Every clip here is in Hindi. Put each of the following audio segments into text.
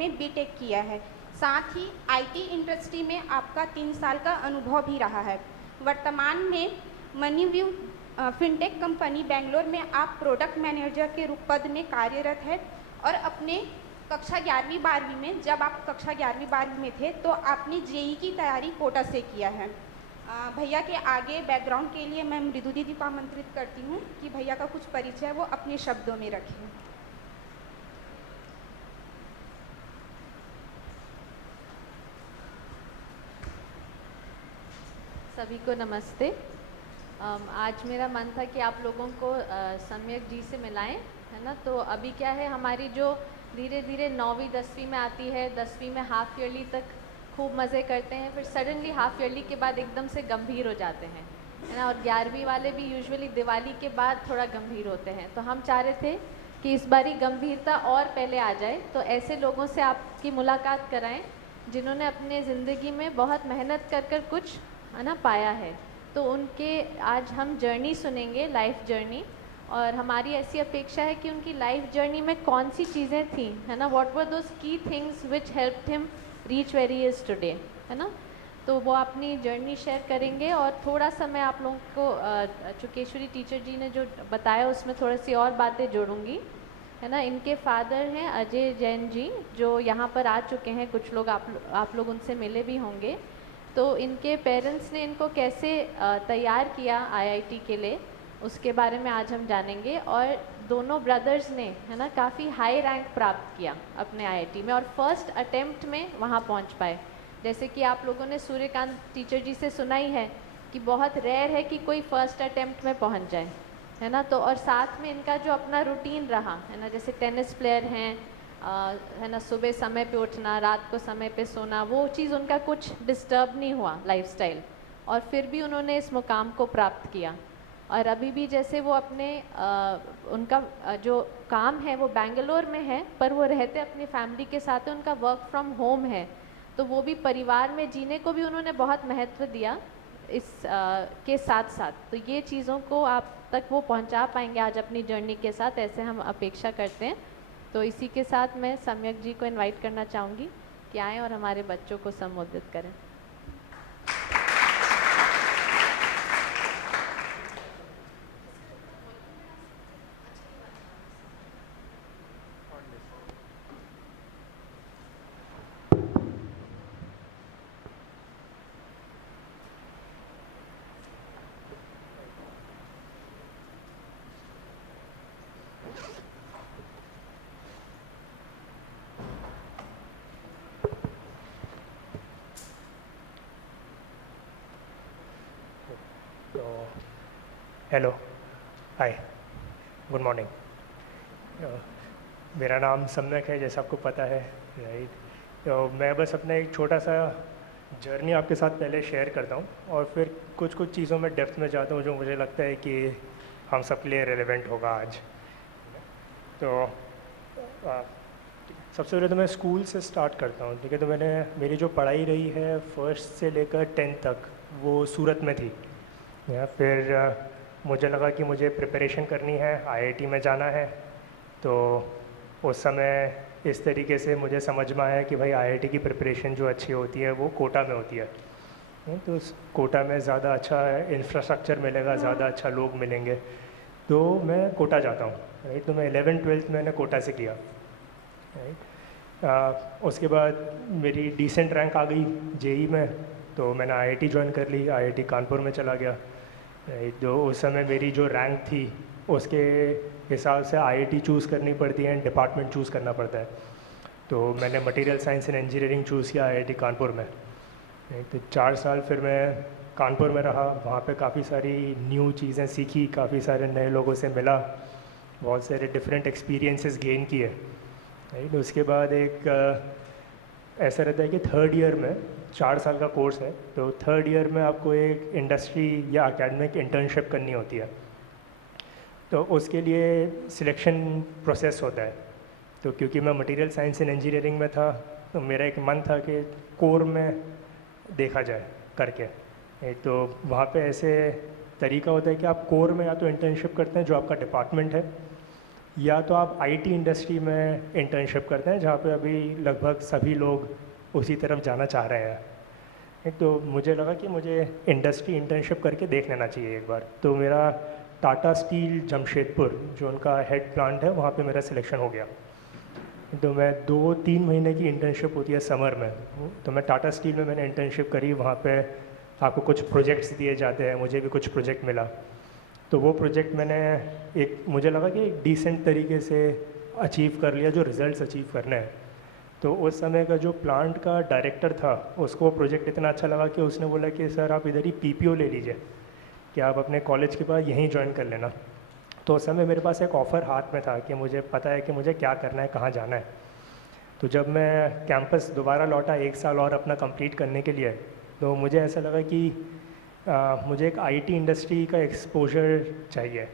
में बीटेक किया है। साथ ही आईटी इंडस्ट्री में आपका 3 साल का अनुभव भी रहा है। वर्तमान में मनीव्यू फिनटेक कंपनी बेंगलोर में आप प्रोडक्ट मैनेजर के रूप पद में कार्यरत है और अपने कक्षा 11वीं-12वीं में, जब आप कक्षा 11वीं-12वीं में थे तो आपने जेई की तैयारी कोटा से किया है। भैया के आगे बैकग्राउंड के लिए मैं मृदु दीदी को आमंत्रित करती हूँ कि भैया का कुछ परिचय वो अपने शब्दों में रखें। सभी को नमस्ते। आज मेरा मन था कि आप लोगों को सम्यक जी से मिलाएं, है ना। तो अभी क्या है, हमारी जो धीरे धीरे 9वीं 10वीं में आती है, 10वीं में हाफ ईयरली तक खूब मज़े करते हैं, फिर सडनली हाफ ईयरली के बाद एकदम से गंभीर हो जाते हैं, है ना। और 11वीं वाले भी यूजुअली दिवाली के बाद थोड़ा गंभीर होते हैं। तो हम चाह रहे थे कि इस बारी गंभीरता और पहले आ जाए, तो ऐसे लोगों से आपकी मुलाकात कराएं जिन्होंने अपने ज़िंदगी में बहुत मेहनत कर कर कुछ, है ना, पाया है। तो उनके आज हम जर्नी सुनेंगे, लाइफ जर्नी। और हमारी ऐसी अपेक्षा है कि उनकी लाइफ जर्नी में कौन सी चीज़ें थी, है ना, what were those key things which helped him reach where he is today, है ना। तो वो अपनी जर्नी शेयर करेंगे और थोड़ा सा मैं आप लोगों को चुकेश्वरी टीचर जी ने जो बताया उसमें थोड़ी सी और बातें जोड़ूंगी, है ना। इनके फादर हैं अजय जैन जी, जो यहाँ पर आ चुके हैं, कुछ लोग आप लोग उनसे मिले भी होंगे। तो इनके पेरेंट्स ने इनको कैसे तैयार किया आईआईटी के लिए, उसके बारे में आज हम जानेंगे। और दोनों ब्रदर्स ने, है ना, काफ़ी हाई रैंक प्राप्त किया अपने आईआईटी में और फर्स्ट अटेम्प्ट में वहाँ पहुँच पाए। जैसे कि आप लोगों ने सूर्यकांत टीचर जी से सुना ही है कि बहुत रेयर है कि कोई फर्स्ट अटेम्प्ट में पहुँच जाए, है ना। तो और साथ में इनका जो अपना रूटीन रहा, है ना, जैसे टेनिस प्लेयर हैं, है ना, सुबह समय पे उठना, रात को समय पे सोना, वो चीज़ उनका कुछ डिस्टर्ब नहीं हुआ लाइफस्टाइल, और फिर भी उन्होंने इस मुकाम को प्राप्त किया। और अभी भी जैसे वो अपने उनका जो काम है वो बेंगलोर में है, पर वो रहते अपनी फैमिली के साथ है, उनका वर्क फ्रॉम होम है। तो वो भी परिवार में जीने को भी उन्होंने बहुत महत्व दिया इस के साथ साथ। तो ये चीज़ों को आप तक वो पहुंचा पाएंगे आज अपनी जर्नी के साथ, ऐसे हम अपेक्षा करते हैं। तो इसी के साथ मैं सम्यक जी को इनवाइट करना चाहूँगी कि आएँ और हमारे बच्चों को संबोधित करें। हेलो, हाय, गुड मॉर्निंग। मेरा नाम सम्यक है, जैसा आपको पता है, राइट। तो मैं बस अपना एक छोटा सा जर्नी आपके साथ पहले शेयर करता हूँ और फिर कुछ कुछ चीज़ों में डेप्थ में जाता हूँ जो मुझे लगता है कि हम सब के लिए रेलेवेंट होगा आज। तो सबसे पहले तो मैं स्कूल से स्टार्ट करता हूँ, ठीक है। तो मेरी जो पढ़ाई रही है फर्स्ट से लेकर 10th तक वो सूरत में थी। या फिर मुझे लगा कि मुझे प्रिपरेशन करनी है, आईआईटी में जाना है। तो उस समय इस तरीके से मुझे समझ में आया कि भाई आईआईटी की प्रिपरेशन जो अच्छी होती है वो कोटा में होती है। तो कोटा में ज़्यादा अच्छा इंफ्रास्ट्रक्चर मिलेगा, ज़्यादा अच्छा लोग मिलेंगे। तो मैं कोटा जाता हूँ, राइट। तो मैं 11th-12th मैंने कोटा से किया, राइट। उसके बाद मेरी डिसेंट रैंक आ गई जेई में, तो मैंने आईआईटी ज्वाइन कर ली, आईआईटी कानपुर में चला गया, राइट। तो उस समय मेरी जो रैंक थी उसके हिसाब से आईआईटी चूज़ करनी पड़ती है, डिपार्टमेंट चूज़ करना पड़ता है। तो मैंने material science and engineering choose किया आईआईटी कानपुर में। तो 4 साल फिर मैं कानपुर में रहा, वहाँ पे काफ़ी सारी न्यू चीज़ें सीखी, काफ़ी सारे नए लोगों से मिला, बहुत सारे डिफरेंट एक्सपीरियंसेस गेन किए, राइट। उसके बाद एक ऐसा रहता है कि 3rd ईयर में 4 साल का कोर्स है, तो 3rd ईयर में आपको एक इंडस्ट्री या एकेडमिक इंटर्नशिप करनी होती है। तो उसके लिए सिलेक्शन प्रोसेस होता है। तो क्योंकि मैं मटेरियल साइंस एंड इंजीनियरिंग में था, तो मेरा एक मन था कि कोर में देखा जाए करके। तो वहाँ पे ऐसे तरीका होता है कि आप कोर में या तो इंटर्नशिप करते हैं जो आपका डिपार्टमेंट है, या तो आप आईटी इंडस्ट्री में इंटर्नशिप करते हैं जहाँ पे अभी लगभग सभी लोग उसी तरफ जाना चाह रहे हैं। तो मुझे लगा कि मुझे इंडस्ट्री इंटर्नशिप करके देख लेना चाहिए एक बार। तो मेरा टाटा स्टील जमशेदपुर जो उनका हेड प्लांट है वहाँ पे मेरा सिलेक्शन हो गया। तो मैं 2-3 महीने की इंटर्नशिप होती है समर में, तो मैं टाटा स्टील में मैंने इंटर्नशिप करी। वहाँ पे आपको कुछ प्रोजेक्ट्स दिए जाते हैं, मुझे भी कुछ प्रोजेक्ट मिला। तो वो प्रोजेक्ट मैंने मुझे लगा कि एक डिसेंट तरीके से अचीव कर लिया जो रिज़ल्ट्स अचीव करने हैं। तो उस समय का जो प्लांट का डायरेक्टर था उसको वो प्रोजेक्ट इतना अच्छा लगा कि उसने बोला कि सर आप इधर ही पीपीओ ले लीजिए, कि आप अपने कॉलेज के बाद यहीं ज्वाइन कर लेना। तो उस समय मेरे पास एक ऑफ़र हाथ में था कि मुझे पता है कि मुझे क्या करना है, कहाँ जाना है। तो जब मैं कैंपस दोबारा लौटा 1 साल और अपना कंप्लीट करने के लिए, तो मुझे ऐसा लगा कि मुझे एक आईटी इंडस्ट्री का एक्सपोजर चाहिए,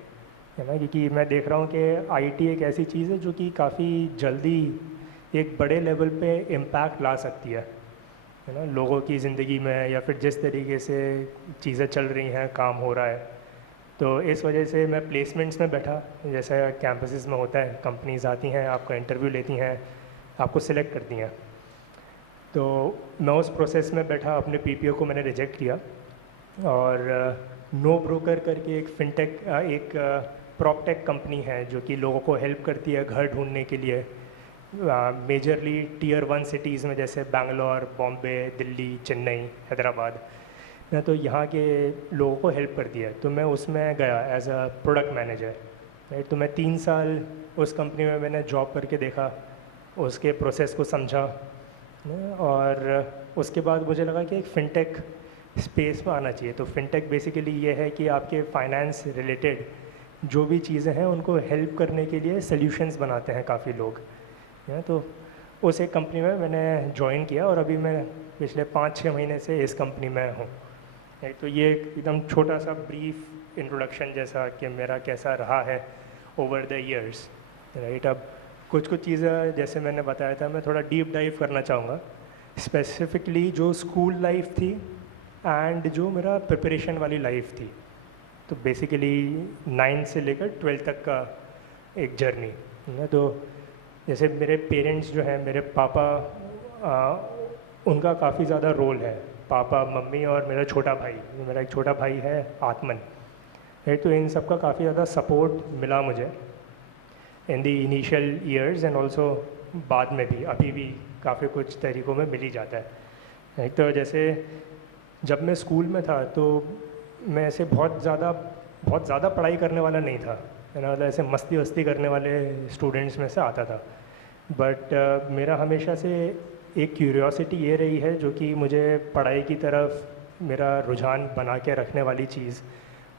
है ना, क्योंकि मैं देख रहा हूँ कि आईटी एक ऐसी चीज़ है जो कि काफ़ी जल्दी एक बड़े लेवल पे इम्पैक्ट ला सकती है ना, लोगों की ज़िंदगी में, या फिर जिस तरीके से चीज़ें चल रही हैं, काम हो रहा है। तो इस वजह से मैं प्लेसमेंट्स में बैठा, जैसे कैंपसेस में होता है, कंपनीज आती हैं, आपका इंटरव्यू लेती हैं, आपको सिलेक्ट करती हैं। तो मैं उस प्रोसेस में बैठा, अपने पीपीओ को मैंने रिजेक्ट किया और नो ब्रोकर करके एक फिनटेक, एक प्रॉपटेक कंपनी है जो कि लोगों को हेल्प करती है घर ढूंढने के लिए, मेजरली टियर 1 सिटीज़ में जैसे बैंगलोर, बॉम्बे, दिल्ली, चेन्नई, हैदराबाद ना, तो यहाँ के लोगों को हेल्प करती है। तो मैं उसमें गया as a product manager, right. तो मैं 3 साल उस कंपनी में मैंने जॉब करके देखा, उसके प्रोसेस को समझा, और उसके बाद मुझे लगा कि एक फ़िनटेक स्पेस में आना चाहिए। तो फ़िनटेक बेसिकली ये है कि आपके फाइनेंस रिलेटेड जो भी चीज़ें हैं उनको हेल्प करने के लिए सॉल्यूशंस बनाते हैं काफ़ी लोग, है। तो उस एक कंपनी में मैंने ज्वाइन किया और अभी मैं पिछले 5-6 महीने से इस कंपनी में हूँ। तो ये एकदम छोटा सा ब्रीफ इंट्रोडक्शन जैसा कि मेरा कैसा रहा है ओवर द इयर्स, राइट। अब कुछ चीज़ें जैसे मैंने बताया था, मैं थोड़ा डीप डाइव करना चाहूँगा, स्पेसिफिकली जो स्कूल लाइफ थी एंड जो मेरा प्रिपरेशन वाली लाइफ थी। तो बेसिकली 9 से लेकर 12 तक का एक जर्नी है। तो जैसे मेरे पेरेंट्स जो हैं, मेरे पापा, उनका काफ़ी ज़्यादा रोल है, पापा, मम्मी और मेरा छोटा भाई, मेरा एक छोटा भाई है आत्मन, है। तो इन सब का काफ़ी ज़्यादा सपोर्ट मिला मुझे in the initial years and also बाद में भी, अभी भी काफ़ी कुछ तरीक़ों में मिल ही जाता है। तो जैसे जब मैं स्कूल में था तो मैं ऐसे बहुत ज़्यादा पढ़ाई करने वाला नहीं था, है ना, मतलब ऐसे मस्ती वस्ती करने वाले स्टूडेंट्स में से आता था। बट मेरा हमेशा से एक क्यूरियोसिटी ये रही है जो कि मुझे पढ़ाई की तरफ मेरा रुझान बना के रखने वाली चीज़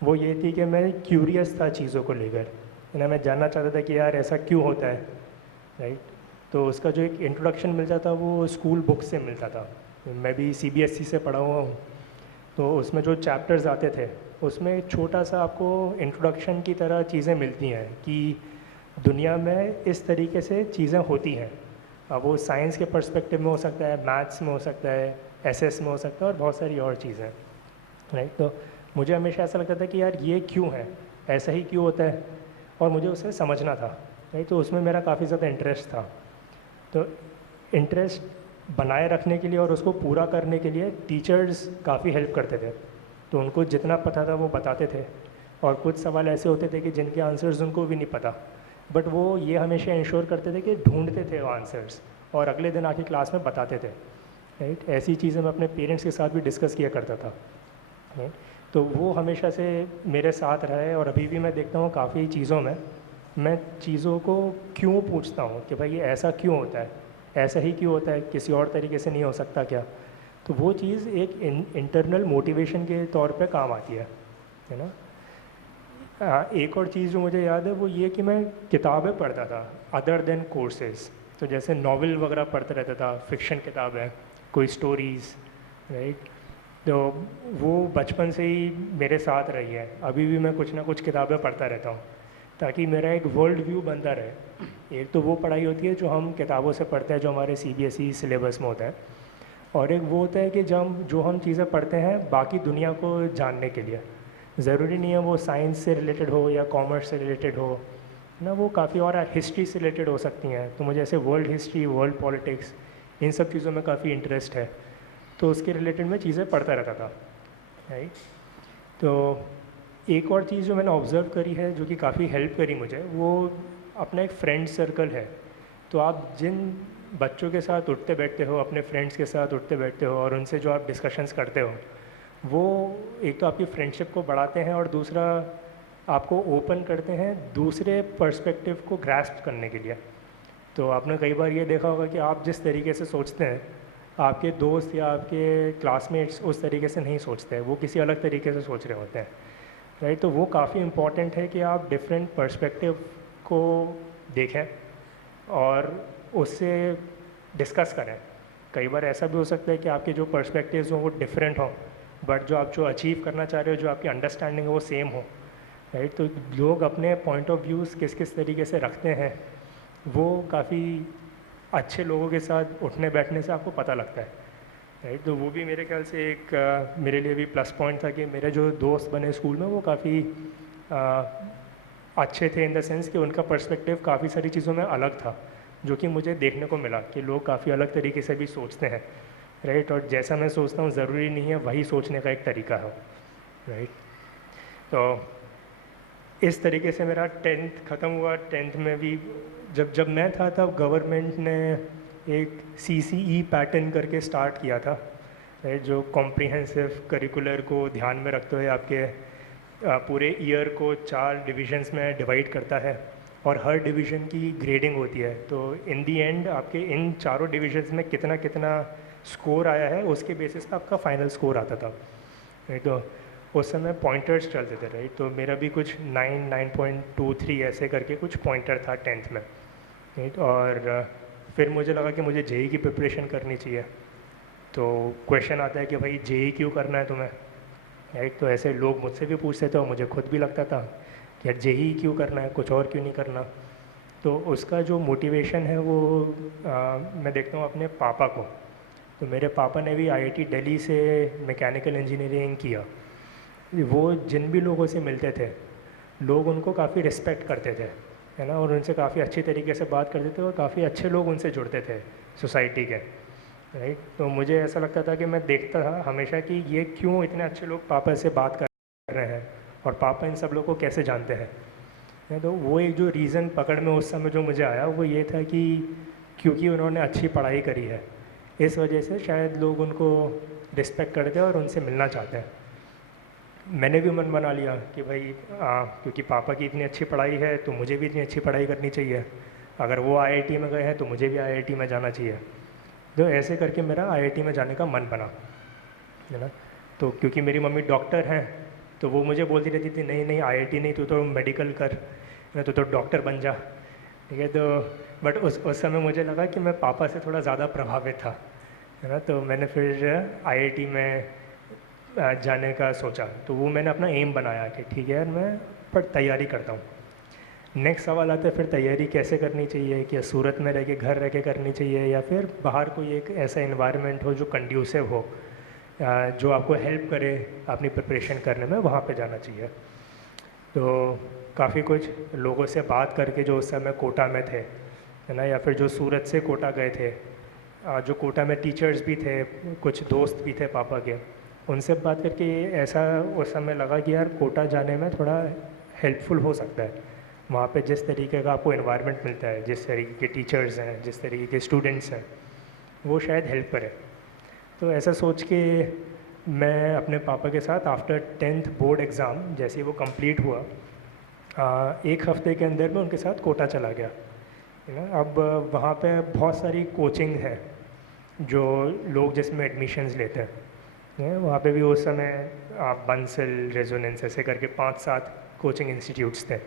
वो ये थी कि मैं क्यूरियस था चीज़ों को लेकर, है ना। मैं जानना चाहता था कि यार ऐसा क्यों होता है, राइट। तो उसका जो एक इंट्रोडक्शन मिलता था वो स्कूल बुक से मिलता था। मैं भी सीबीएसई से पढ़ा हुआ हूँ, तो उसमें जो चैप्टर्स आते थे उसमें एक छोटा सा आपको इंट्रोडक्शन की तरह चीज़ें मिलती हैं कि दुनिया में इस तरीके से चीज़ें होती हैं। अब वो साइंस के पर्सपेक्टिव में हो सकता है, मैथ्स में हो सकता है, एसएस में हो सकता है और बहुत सारी और चीज़ें, राइट। तो मुझे हमेशा ऐसा लगता था कि यार ये क्यों है, ऐसा ही क्यों होता है, और मुझे उसे समझना था, राइट। तो उसमें मेरा काफ़ी ज़्यादा इंटरेस्ट था। तो इंटरेस्ट बनाए रखने के लिए और उसको पूरा करने के लिए टीचर्स काफ़ी हेल्प करते थे। तो उनको जितना पता था वो बताते थे, और कुछ सवाल ऐसे होते थे कि जिनके आंसर्स उनको भी नहीं पता, बट वो ये हमेशा इंश्योर करते थे कि ढूंढते थे वो आंसर्स और अगले दिन आके क्लास में बताते थे, राइट। ऐसी चीज़ें मैं अपने पेरेंट्स के साथ भी डिस्कस किया करता था, राइट। तो वो हमेशा से मेरे साथ रहा है, और अभी भी मैं देखता हूँ काफ़ी चीज़ों में मैं चीज़ों को क्यों पूछता हूँ कि भाई ये ऐसा क्यों होता है, ऐसा ही क्यों होता है, किसी और तरीके से नहीं हो सकता क्या। तो वो चीज़ एक इंटरनल मोटिवेशन के तौर पे काम आती है ना। एक और चीज़ जो मुझे याद है वो ये कि मैं किताबें पढ़ता था अदर देन कोर्सेज। तो जैसे नॉवल वगैरह पढ़ता रहता था, फिक्शन किताबें, कोई स्टोरीज़, राइट। तो वो बचपन से ही मेरे साथ रही है। अभी भी मैं कुछ ना कुछ किताबें पढ़ता रहता हूँ ताकि मेरा एक वर्ल्ड व्यू बनता रहे। एक तो वो पढ़ाई होती है जो हम किताबों से पढ़ते हैं, जो हमारे सीबीएसई सिलेबस में होता है, और एक वो होता है कि जब जो हम चीज़ें पढ़ते हैं बाकी दुनिया को जानने के लिए। ज़रूरी नहीं है वो साइंस से रिलेटेड हो या कॉमर्स से रिलेटेड हो ना वो काफ़ी और हिस्ट्री से रिलेटेड हो सकती हैं, तो मुझे ऐसे वर्ल्ड हिस्ट्री, वर्ल्ड पॉलिटिक्स, इन सब चीज़ों में काफ़ी इंटरेस्ट है, तो उसके रिलेटेड मैं चीज़ें पढ़ता रहता था, राइट। तो एक और चीज़ जो मैंने ऑब्ज़र्व करी है जो कि काफ़ी हेल्प करी मुझे, वो अपना एक फ्रेंड सर्कल है। तो आप जिन बच्चों के साथ उठते बैठते हो, अपने फ्रेंड्स के साथ उठते बैठते हो और उनसे जो आप डिस्कशंस करते हो, वो एक तो आपकी फ्रेंडशिप को बढ़ाते हैं और दूसरा आपको ओपन करते हैं दूसरे पर्सपेक्टिव को ग्रास्प करने के लिए। तो आपने कई बार ये देखा होगा कि आप जिस तरीके से सोचते हैं, आपके दोस्त या आपके क्लासमेट्स उस तरीके से नहीं सोचते हैं, वो किसी अलग तरीके से सोच रहे होते हैं, राइट। तो वो काफ़ी इम्पॉर्टेंट है कि आप डिफरेंट पर्सपेक्टिव को देखें और उससे डिस्कस करें। कई बार ऐसा भी हो सकता है कि आपके जो पर्सपेक्टिव्स हों वो डिफरेंट हों, बट जो अचीव करना चाह रहे हो, जो आपकी अंडरस्टैंडिंग है वो सेम हो, राइट। तो लोग अपने पॉइंट ऑफ व्यूज़ किस किस तरीके से रखते हैं, वो काफ़ी अच्छे लोगों के साथ उठने बैठने से आपको पता लगता है, राइट। तो वो भी मेरे ख्याल से एक मेरे लिए भी प्लस पॉइंट था कि मेरे जो दोस्त बने स्कूल में वो काफ़ी अच्छे थे, इन द सेंस कि उनका पर्सपेक्टिव काफ़ी सारी चीज़ों में अलग था, जो कि मुझे देखने को मिला कि लोग काफ़ी अलग तरीके से भी सोचते हैं, राइट। और जैसा मैं सोचता हूँ ज़रूरी नहीं है वही सोचने का एक तरीका हो, राइट। तो इस तरीके से मेरा 10th ख़त्म हुआ। 10th में भी जब मैं था तब गवर्नमेंट ने एक CCE पैटर्न करके स्टार्ट किया था, राइट, जो कॉम्प्रिहेंसिव करिकुलर को ध्यान में रखते हुए आपके पूरे ईयर को 4 डिविजन्स में डिवाइड करता है और हर डिवीज़न की ग्रेडिंग होती है। तो इन दी एंड आपके इन चारों डिविजन्स में कितना कितना स्कोर आया है उसके बेसिस पे आपका फाइनल स्कोर आता था, राइट। तो उस समय पॉइंटर्स चलते थे, राइट। तो मेरा भी कुछ 9.23 ऐसे करके कुछ पॉइंटर था 10th में, राइट। और फिर मुझे लगा कि मुझे JEE की प्रिपरेशन करनी चाहिए। तो क्वेश्चन आता है कि भाई JEE क्यों करना है तुम्हें, राइट। तो ऐसे लोग मुझसे भी पूछते थे और मुझे खुद भी लगता था कि यार JEE क्यों करना है, कुछ और क्यों नहीं करना। तो उसका जो मोटिवेशन है वो मैं देखता हूँ अपने पापा को। तो मेरे पापा ने भी IIT दिल्ली से मैकेनिकल इंजीनियरिंग किया। वो जिन भी लोगों से मिलते थे, लोग उनको काफ़ी रिस्पेक्ट करते थे, है ना, और उनसे काफ़ी अच्छी तरीके से बात करते थे और काफ़ी अच्छे लोग उनसे जुड़ते थे सोसाइटी के, राइट। तो मुझे ऐसा लगता था कि मैं देखता था हमेशा कि ये क्यों इतने अच्छे लोग पापा से बात कर रहे हैं और पापा इन सब लोगों को कैसे जानते हैं। तो वो एक जो रीज़न पकड़ में उस समय जो मुझे आया वो ये था कि क्योंकि उन्होंने अच्छी पढ़ाई करी है, इस वजह से शायद लोग उनको रिस्पेक्ट करते हैं और उनसे मिलना चाहते हैं। मैंने भी मन बना लिया कि भाई क्योंकि पापा की इतनी अच्छी पढ़ाई है तो मुझे भी इतनी अच्छी पढ़ाई करनी चाहिए। अगर वो IIT में गए हैं तो मुझे भी IIT में जाना चाहिए। तो ऐसे करके मेरा IIT में जाने का मन बना, है ना। तो क्योंकि मेरी मम्मी डॉक्टर हैं तो वो मुझे बोलती रहती थी नहीं नहीं IIT नहीं, तू तो मेडिकल कर, ना तू तो डॉक्टर बन जा, ठीक है। तो बट उस समय मुझे लगा कि मैं पापा से थोड़ा ज़्यादा प्रभावित था, है ना। तो मैंने फिर IIT में जाने का सोचा। तो वो मैंने अपना एम बनाया कि ठीक है यार मैं पर तैयारी करता हूँ। नेक्स्ट सवाल आता है फिर तैयारी कैसे करनी चाहिए, क्या सूरत में रह के घर रह के करनी चाहिए या फिर बाहर कोई एक ऐसा इन्वायरमेंट हो जो कंड्यूसिव हो, जो आपको हेल्प करे अपनी प्रिपरेशन करने में, वहाँ पे जाना चाहिए। तो काफ़ी कुछ लोगों से बात करके जो उस समय कोटा में थे, है ना, या फिर जो सूरत से कोटा गए थे, जो कोटा में टीचर्स भी थे, कुछ दोस्त भी थे पापा के, उनसे बात करके ऐसा उस समय लगा कि यार कोटा जाने में थोड़ा हेल्पफुल हो सकता है। वहाँ पे जिस तरीके का आपको एनवायरनमेंट मिलता है, जिस तरीके के टीचर्स हैं, जिस तरीके के स्टूडेंट्स हैं, वो शायद हेल्प करे। तो ऐसा सोच के मैं अपने पापा के साथ आफ्टर 10th बोर्ड एग्ज़ाम जैसे ही वो कंप्लीट हुआ, एक हफ्ते के अंदर मैं उनके साथ कोटा चला गया, है ना। अब वहाँ पे बहुत सारी कोचिंग है जो लोग जिसमें एडमिशन्स लेते हैं, वहाँ पे भी उस समय बंसल, रेजोनेंस ऐसे करके 5-7 कोचिंग इंस्टीट्यूट्स थे।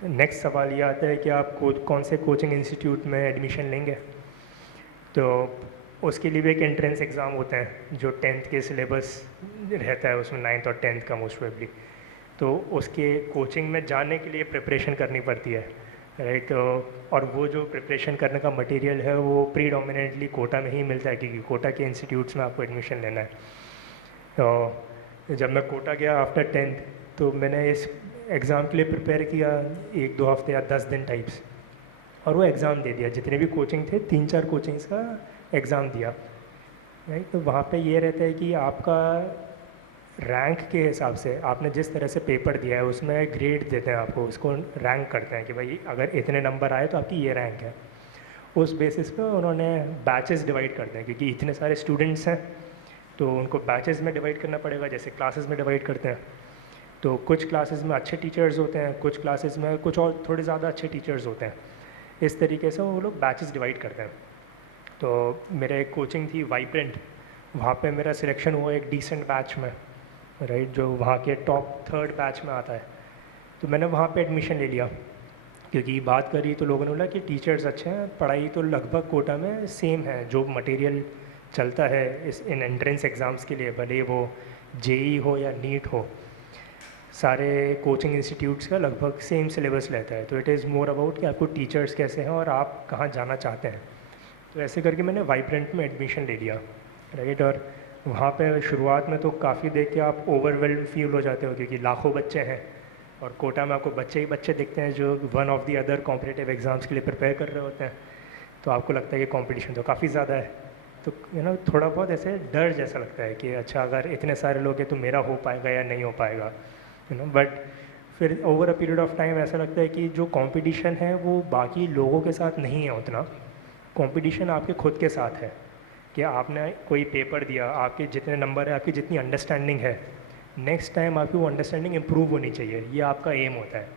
तो नेक्स्ट सवाल ये आता है कि आप कौन से कोचिंग इंस्टीट्यूट में एडमिशन लेंगे। तो उसके लिए भी एक एंट्रेंस एग्ज़ाम होता है जो 10th के सिलेबस रहता है उसमें, 9th और 10th का मोस्ट प्रोबेबली। तो उसके कोचिंग में जाने के लिए प्रिपरेशन करनी पड़ती है, राइट। तो और वो जो प्रिपरेशन करने का मटेरियल है वो प्रीडोमिनेटली कोटा में ही मिलता है क्योंकि कोटा के इंस्टीट्यूट्स में आपको एडमिशन लेना है। तो जब मैं कोटा गया आफ्टर 10th तो मैंने एग्ज़ाम के लिए प्रिपेयर किया 1-2 हफ्ते या 10 दिन टाइप्स, और वो एग्ज़ाम दे दिया। जितने भी कोचिंग थे 3-4 कोचिंग्स का एग्ज़ाम दिया, राइट। तो वहाँ पे ये रहता है कि आपका रैंक के हिसाब से आपने जिस तरह से पेपर दिया है उसमें ग्रेड देते हैं आपको, उसको रैंक करते हैं कि भाई अगर इतने नंबर आए तो आपकी ये रैंक है। उस बेसिस पे उन्होंने बैचेस डिवाइड करते हैं, क्योंकि इतने सारे स्टूडेंट्स हैं तो उनको बैचेस में डिवाइड करना पड़ेगा, जैसे क्लासेस में डिवाइड करते हैं। तो कुछ क्लासेस में अच्छे टीचर्स होते हैं, कुछ क्लासेस में कुछ और थोड़े ज़्यादा अच्छे टीचर्स होते हैं। इस तरीके से वो लोग बैचेस डिवाइड करते हैं। तो मेरा एक कोचिंग थी वाइब्रेंट, वहाँ पे मेरा सिलेक्शन हुआ एक डिसेंट बैच में, राइट, जो वहाँ के टॉप 3rd बैच में आता है। तो मैंने वहाँ पे एडमिशन ले लिया, क्योंकि बात करी तो लोगों ने बोला कि टीचर्स अच्छे हैं, पढ़ाई तो लगभग कोटा में सेम है, जो मटेरियल चलता है इन एंट्रेंस एग्ज़ाम्स के लिए, भले वो जेई हो या नीट हो, सारे कोचिंग इंस्टीट्यूट्स का लगभग सेम सिलेबस रहता है। तो इट इज़ मोर अबाउट कि आपको टीचर्स कैसे हैं और आप कहाँ जाना चाहते हैं। तो ऐसे करके मैंने वाइब्रेंट में एडमिशन ले लिया, राइट। और वहाँ पे शुरुआत में तो काफ़ी देख के आप ओवरवेल्ड फील हो जाते हो, क्योंकि लाखों बच्चे हैं और कोटा में आपको बच्चे ही बच्चे दिखते हैं जो one of the other competitive exams के लिए प्रिपेयर कर रहे होते हैं। तो आपको लगता है कि कंपटीशन तो काफ़ी ज़्यादा है, तो थोड़ा बहुत ऐसे डर जैसा लगता है कि अच्छा अगर इतने सारे लोग हैं तो मेरा हो पाएगा या नहीं हो पाएगा, बट फिर over a period of time ऐसा लगता है कि जो कंपटीशन है वो बाकी लोगों के साथ नहीं है उतना, कंपटीशन आपके खुद के साथ है। कि आपने कोई पेपर दिया, आपके जितने नंबर है, आपकी जितनी अंडरस्टैंडिंग है, नेक्स्ट टाइम आपकी वो अंडरस्टैंडिंग इम्प्रूव होनी चाहिए, ये आपका एम होता है।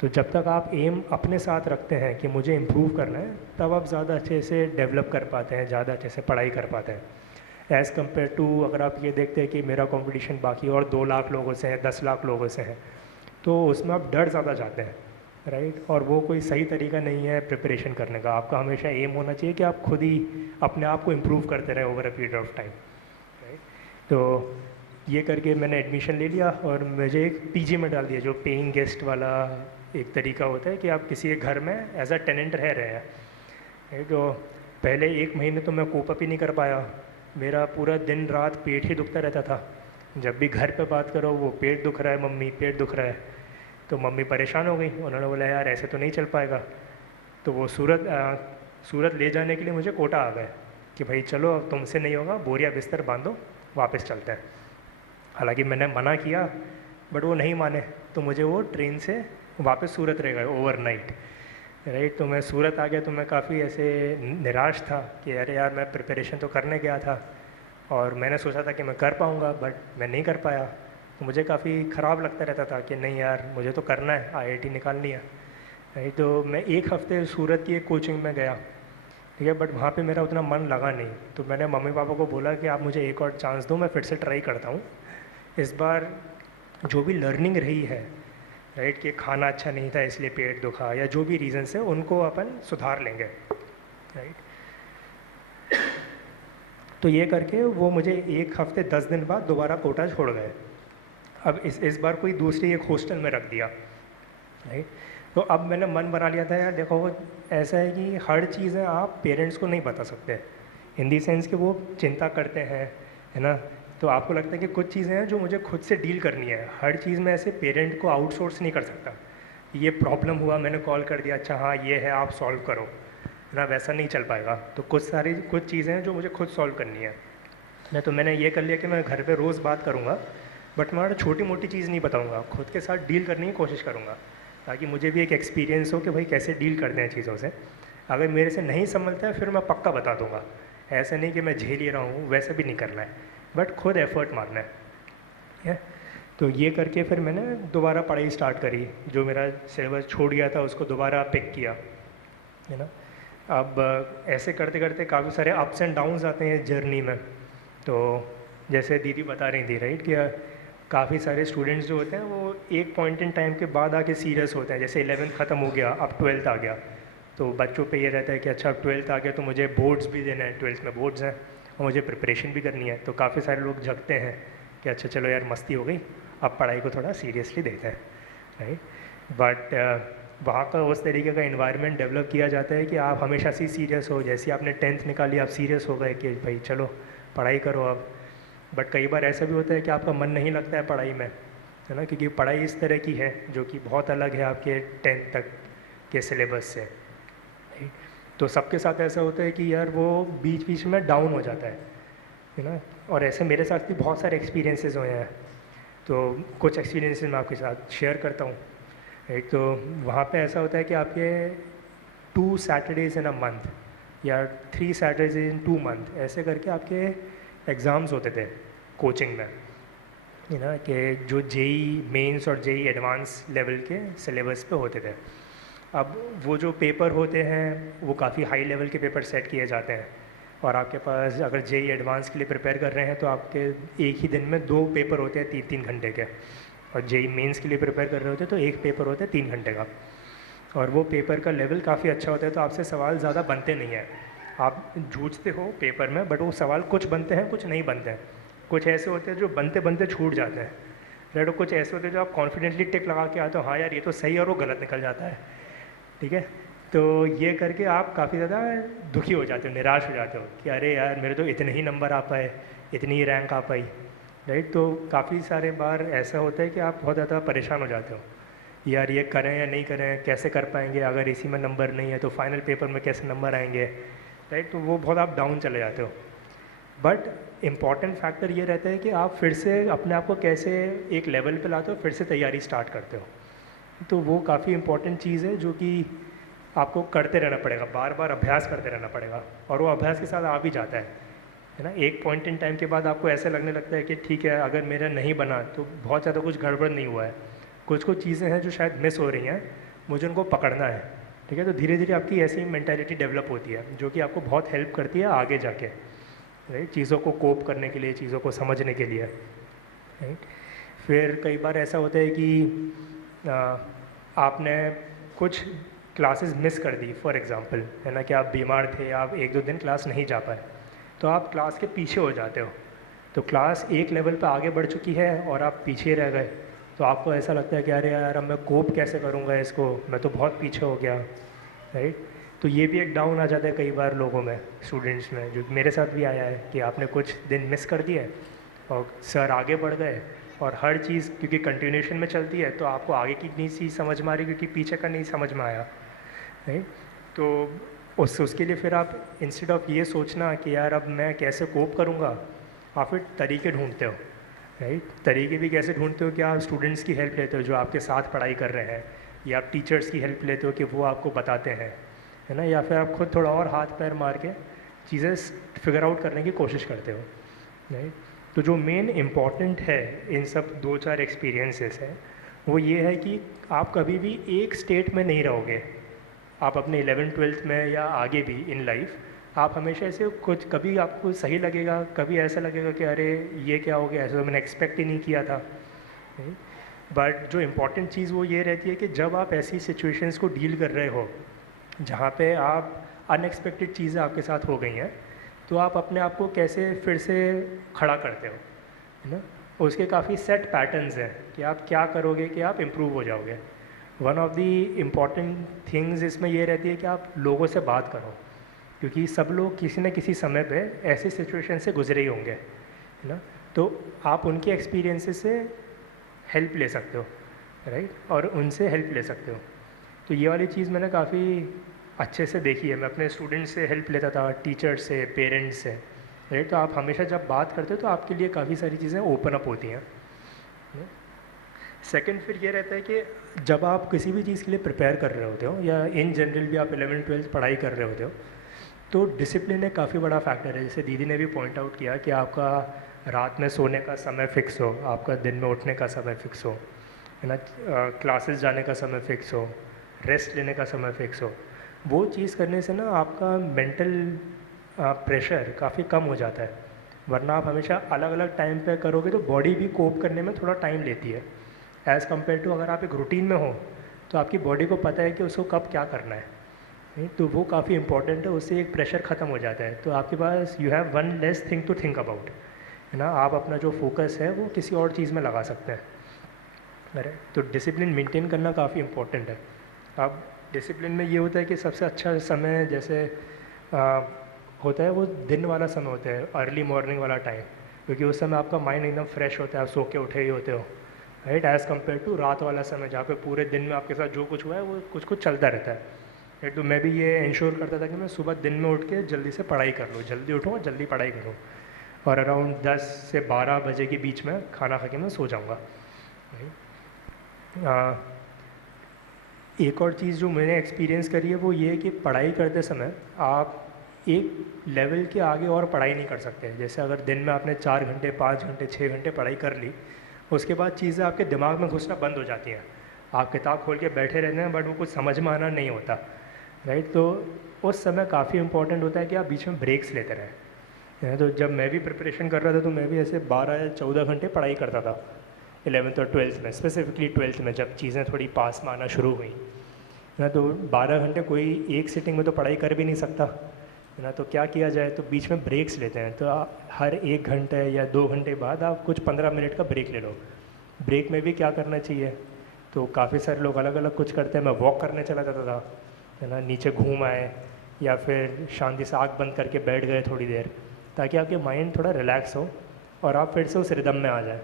तो जब तक आप एम अपने साथ रखते हैं कि मुझे इम्प्रूव करना है, तब आप ज़्यादा अच्छे से डेवलप कर पाते हैं, ज़्यादा अच्छे से पढ़ाई कर पाते हैं एज़ कम्पेयर टू अगर आप ये देखते हैं कि मेरा कंपटीशन बाकी और 2 लाख लोगों से है, 10 लाख लोगों से है, तो उसमें आप डर ज़्यादा जाते हैं, राइट। और वो कोई सही तरीका नहीं है प्रिपरेशन करने का। आपका हमेशा एम होना चाहिए कि आप खुद ही अपने आप को इम्प्रूव करते रहें over a period of time, right. तो ये करके मैंने एडमिशन ले लिया और मुझे एक पीजी में डाल दिया, जो पेइंग गेस्ट वाला एक तरीका होता है कि आप किसी एक घर में एज अ टेनेंट रह रहे हैं, राइट। तो पहले 1 महीने तो मैं कोप अप ही नहीं कर पाया, मेरा पूरा दिन रात पेट ही दुखता रहता था। जब भी घर पे बात करो वो पेट दुख रहा है मम्मी, पेट दुख रहा है, तो मम्मी परेशान हो गई। उन्होंने बोला यार ऐसे तो नहीं चल पाएगा। तो वो सूरत ले जाने के लिए मुझे कोटा आ गए कि भाई चलो अब तुमसे नहीं होगा, बोरिया बिस्तर बांधो, वापस चलते हैं। हालांकि मैंने मना किया बट वो नहीं माने, तो मुझे वो ट्रेन से वापस सूरत रह गए ओवरनाइट, राइट। तो मैं सूरत आ गया तो मैं काफ़ी ऐसे निराश था कि अरे यार मैं प्रिपरेशन तो करने गया था और मैंने सोचा था कि मैं कर पाऊँगा बट मैं नहीं कर पाया। तो मुझे काफ़ी ख़राब लगता रहता था कि नहीं यार मुझे तो करना है, आईआईटी निकालनी है, राइट। तो मैं 1 हफ्ते सूरत की एक कोचिंग में गया, ठीक है, बट वहाँ पे मेरा उतना मन लगा नहीं। तो मैंने मम्मी पापा को बोला कि आप मुझे एक और चांस दो, मैं फिर से ट्राई करता हूँ। इस बार जो भी लर्निंग रही है, राइट, कि खाना अच्छा नहीं था इसलिए पेट दुखा या जो भी रीज़न्स है उनको अपन सुधार लेंगे, राइट। तो ये करके वो मुझे 1 हफ्ते 10 दिन बाद दोबारा कोटा छोड़ गए। अब इस बार कोई दूसरी एक हॉस्टल में रख दिया, राइट। तो अब मैंने मन बना लिया था यार देखो ऐसा है कि हर चीज़ें आप पेरेंट्स को नहीं बता सकते, इन दी सेंस कि वो चिंता करते हैं, है ना। तो आपको लगता है कि कुछ चीज़ें हैं जो मुझे खुद से डील करनी है, हर चीज़ में ऐसे पेरेंट को आउटसोर्स नहीं कर सकता। ये प्रॉब्लम हुआ मैंने कॉल कर दिया, अच्छा हाँ ये है आप सॉल्व करो, है ना, वैसा नहीं चल पाएगा। तो कुछ चीज़ें हैं जो मुझे खुद सॉल्व करनी है ना। तो मैंने ये कर लिया कि मैं घर पे रोज़ बात करूँगा बट मैं छोटी मोटी चीज़ नहीं बताऊँगा, खुद के साथ डील करने की कोशिश करूँगा ताकि मुझे भी एक एक्सपीरियंस हो कि भाई कैसे डील करते हैं चीज़ों से। अगर मेरे से नहीं संभलता है फिर मैं पक्का बता दूँगा, ऐसा नहीं कि मैं झेल ही रहा हूँ, वैसे भी नहीं करना है, बट खुद एफर्ट मारना है। तो ये करके फिर मैंने दोबारा पढ़ाई स्टार्ट करी, जो मेरा सिलेबस छोड़ गया था उसको दोबारा पिक किया, है ना। अब ऐसे करते करते काफ़ी सारे अप्स एंड डाउन्स आते हैं जर्नी में। तो जैसे दीदी बता रही थी, राइट, कि काफ़ी सारे स्टूडेंट्स जो होते हैं वो एक पॉइंट इन टाइम के बाद आके सीरियस होते हैं। जैसे 11th ख़त्म हो गया, अब 12th आ गया, तो बच्चों पे ये रहता है कि अच्छा अब 12th आ गया तो मुझे बोर्ड्स भी देना है, 12th में बोर्ड्स हैं और मुझे प्रिपरेशन भी करनी है। तो काफ़ी सारे लोग जगते हैं कि अच्छा चलो यार मस्ती हो गई, अब पढ़ाई को थोड़ा सीरियसली देते हैं, राइट। बट वहाँ का उस तरीके का इन्वायरमेंट डेवलप किया जाता है कि आप हमेशा से सीरियस हो। जैसे आपने 10th निकाली आप सीरियस हो गए कि भाई चलो पढ़ाई करो अब। बट कई बार ऐसा भी होता है कि आपका मन नहीं लगता है पढ़ाई में, है ना, क्योंकि पढ़ाई इस तरह की है जो कि बहुत अलग है आपके 10th तक के सिलेबस से। तो सबके साथ ऐसा होता है कि यार वो बीच बीच में डाउन हो जाता है ना। और ऐसे मेरे साथ भी बहुत सारे एक्सपीरियंसेस हुए हैं, तो कुछ एक्सपीरियंसेस मैं आपके साथ शेयर करता हूँ। एक तो वहाँ पे ऐसा होता है कि आपके 2 सैटरडेज इन अ मंथ या 3 सैटरडेज इन 2 मंथ ऐसे करके आपके एग्ज़ाम्स होते थे कोचिंग में, है ना, कि जो जेई मेंस और जेई एडवांस लेवल के सिलेबस पे होते थे। अब वो जो पेपर होते हैं वो काफ़ी हाई लेवल के पेपर सेट किए जाते हैं, और आपके पास अगर जेई एडवांस के लिए प्रिपेयर कर रहे हैं तो आपके एक ही दिन में 2 पेपर होते हैं 3-3 घंटे के, और जेई मेंस के लिए प्रिपेयर कर रहे होते हैं तो एक पेपर होता है 3 घंटे का, और वो पेपर का लेवल काफ़ी अच्छा होता है, तो आपसे सवाल ज़्यादा बनते नहीं हैं। आप जूझते हो पेपर में, बट वो सवाल कुछ बनते हैं कुछ नहीं बनते हैं। कुछ ऐसे होते हैं जो बनते बनते छूट जाते हैं, राइट, और कुछ ऐसे होते हैं जो आप कॉन्फिडेंटली टिक लगा के आते हो, हाँ यार ये तो सही है, और वो गलत निकल जाता है, ठीक है। तो ये करके आप काफ़ी ज़्यादा दुखी हो जाते हो, निराश हो जाते हो कि अरे यार मेरे तो इतने ही नंबर आ पाए, इतनी ही रैंक आ पाई, राइट। तो काफ़ी सारे बार ऐसा होता है कि आप बहुत ज़्यादा परेशान हो जाते हो, यार ये करें या नहीं करें, कैसे कर पाएंगे, अगर इसी में नंबर नहीं है तो फाइनल पेपर में कैसे नंबर आएंगे, राइट। तो वो बहुत आप डाउन चले जाते हो। बट इम्पॉर्टेंट फैक्टर ये रहता है कि आप फिर से अपने आप को कैसे एक लेवल पे लाते हो, फिर से तैयारी स्टार्ट करते हो। तो वो काफ़ी इम्पॉर्टेंट चीज़ है जो कि आपको करते रहना पड़ेगा, बार बार अभ्यास करते रहना पड़ेगा, और वो अभ्यास के साथ आ भी जाता है ना। एक पॉइंट इन टाइम के बाद आपको ऐसे लगने लगता है कि ठीक है, अगर मेरा नहीं बना तो बहुत ज़्यादा कुछ गड़बड़ नहीं हुआ है, कुछ कुछ चीज़ें हैं जो शायद मिस हो रही हैं, मुझे उनको पकड़ना है, ठीक है। तो धीरे धीरे आपकी ऐसी मेंटालिटी डेवलप होती है जो कि आपको बहुत हेल्प करती है आगे जाके, राइट, चीज़ों को कोप करने के लिए, चीज़ों को समझने के लिए, राइट। फिर कई बार ऐसा होता है कि आपने कुछ क्लासेस मिस कर दी, फॉर एग्जांपल, है ना, कि आप बीमार थे, आप 1-2 दिन क्लास नहीं जा पाए, तो आप क्लास के पीछे हो जाते हो। तो क्लास एक लेवल पर आगे बढ़ चुकी है और आप पीछे रह गए, तो आपको ऐसा लगता है कि अरे यार अब मैं कोप कैसे करूँगा इसको, मैं तो बहुत पीछे हो गया, राइट। तो ये भी एक डाउन आ जाता है कई बार लोगों में, स्टूडेंट्स में, जो मेरे साथ भी आया है कि आपने कुछ दिन मिस कर दिए और सर आगे बढ़ गए, और हर चीज़ क्योंकि कंटिन्यूशन में चलती है तो आपको आगे की नहीं चीज़ समझ में आ रही क्योंकि पीछे का नहीं समझ में आया, राइट। तो उसके लिए फिर आप इंस्टेड ऑफ ये सोचना कि यार अब मैं कैसे कोप करूँगा, आप फिर तरीके ढूंढते हो, राइट। तरीके भी कैसे ढूंढते हो कि आप स्टूडेंट्स की हेल्प लेते हो जो आपके साथ पढ़ाई कर रहे हैं, या आप टीचर्स की हेल्प लेते हो कि वो आपको बताते हैं, है ना, या फिर आप खुद थोड़ा और हाथ पैर मार के चीज़ें फिगर आउट करने की कोशिश करते हो, राइट। तो जो मेन इम्पॉर्टेंट है इन सब 2-4 एक्सपीरियंसेस हैं वो ये है कि आप कभी भी एक स्टेट में नहीं रहोगे, आप अपने 11th-12th में या आगे भी इन लाइफ आप हमेशा ऐसे कुछ, कभी आपको सही लगेगा, कभी ऐसा लगेगा कि अरे ये क्या हो गया, ऐसा तो मैंने एक्सपेक्ट ही नहीं किया था। बट जो इम्पॉर्टेंट चीज़ वो ये रहती है कि जब आप ऐसी सिचुएशंस को डील कर रहे हो जहाँ पे आप अनएक्सपेक्टेड चीज़ें आपके साथ हो गई हैं, तो आप अपने आप को कैसे फिर से खड़ा करते हो, है ना। उसके काफ़ी सेट पैटर्न्स हैं कि आप क्या करोगे कि आप इम्प्रूव हो जाओगे। One of the important things इसमें ये रहती है कि आप लोगों से बात करो, क्योंकि सब लोग किसी न किसी समय पे ऐसी सिचुएशन से गुजरे ही होंगे, है ना। तो आप उनके एक्सपीरियंसेस से हेल्प ले सकते हो, राइट, और उनसे हेल्प ले सकते हो। तो ये वाली चीज़ मैंने काफ़ी अच्छे से देखी है, मैं अपने स्टूडेंट्स से हेल्प लेता था, टीचर्स से, पेरेंट्स से, राइट। तो आप हमेशा जब बात करते हो तो आपके लिए काफ़ी सारी चीज़ें ओपन अप होती हैं। सेकंड फिर ये रहता है कि जब आप किसी भी चीज़ के लिए प्रिपेयर कर रहे होते हो, या इन जनरल भी आप 11th-12th पढ़ाई कर रहे होते हो, तो डिसिप्लिन एक काफ़ी बड़ा फैक्टर है। जैसे दीदी ने भी पॉइंट आउट किया कि आपका रात में सोने का समय फ़िक्स हो, आपका दिन में उठने का समय फ़िक्स हो, है ना, क्लासेस जाने का समय फ़िक्स हो, रेस्ट लेने का समय फ़िक्स हो। वो चीज़ करने से ना आपका मेंटल प्रेशर काफ़ी कम हो जाता है, वरना आप हमेशा अलग अलग टाइम पे करोगे तो बॉडी भी कोप करने में थोड़ा टाइम लेती है, एज़ कम्पेयर टू अगर आप एक रूटीन में हो तो आपकी बॉडी को पता है कि उसको कब क्या करना है, नहीं? तो वो काफ़ी इंपॉर्टेंट है, उससे एक प्रेशर ख़त्म हो जाता है, तो आपके पास you have one less thing to think about, है ना। आप अपना जो फोकस है वो किसी और चीज़ में लगा सकते हैं, राइट। तो डिसिप्लिन मेंटेन करना काफ़ी इंपॉर्टेंट है। अब डिसिप्लिन में ये होता है कि सबसे अच्छा समय जैसे होता है वो दिन वाला समय होता है, अर्ली मॉर्निंग वाला टाइम, क्योंकि उस समय आपका माइंड एकदम फ्रेश होता है, आप सो के उठे ही होते हो, राइट, एज़ कम्पेयर टू रात वाला समय जहाँ पे पूरे दिन में आपके साथ जो कुछ हुआ है वो कुछ कुछ चलता रहता है। राइट, तो मैं भी ये इंश्योर करता था कि मैं सुबह दिन में उठ के जल्दी से पढ़ाई कर लूँ, जल्दी उठूँ और जल्दी पढ़ाई करूँ, और अराउंड 10 से 12 बजे के बीच में खाना खा के मैं सो जाऊँगा। एक और चीज़ जो मैंने एक्सपीरियंस करी है वो ये है कि पढ़ाई करते समय आप एक लेवल के आगे और पढ़ाई नहीं कर सकते। जैसे अगर दिन में आपने 4 घंटे, 5 घंटे, 6 घंटे पढ़ाई कर ली, उसके बाद चीज़ें आपके दिमाग में घुसना बंद हो जाती हैं। आप किताब खोल के बैठे रहते हैं बट वो कुछ समझ में आना नहीं होता। राइट, तो उस समय काफ़ी इंपॉर्टेंट होता है कि आप बीच में ब्रेक्स लेते रहें। तो जब मैं भी प्रिपरेशन कर रहा था तो मैं भी ऐसे 12 या 14 घंटे पढ़ाई करता था 11th और 12th में, स्पेसिफिकली 12th में जब चीज़ें थोड़ी पास में आना शुरू हुई ना, तो 12 घंटे कोई एक सिटिंग में तो पढ़ाई कर भी नहीं सकता है ना। तो क्या किया जाए, तो बीच में ब्रेक्स लेते हैं। तो हर 1 घंटे या 2 घंटे बाद आप कुछ 15 मिनट का ब्रेक ले लो। ब्रेक में भी क्या करना चाहिए, तो काफ़ी सारे लोग अलग अलग कुछ करते हैं। मैं वॉक करने चला जाता था, है ना, नीचे घूम आए या फिर शांति से आँख बंद करके बैठ गए थोड़ी देर, ताकि आपके माइंड थोड़ा रिलैक्स हो और आप फिर से उस रिदम में आ जाए,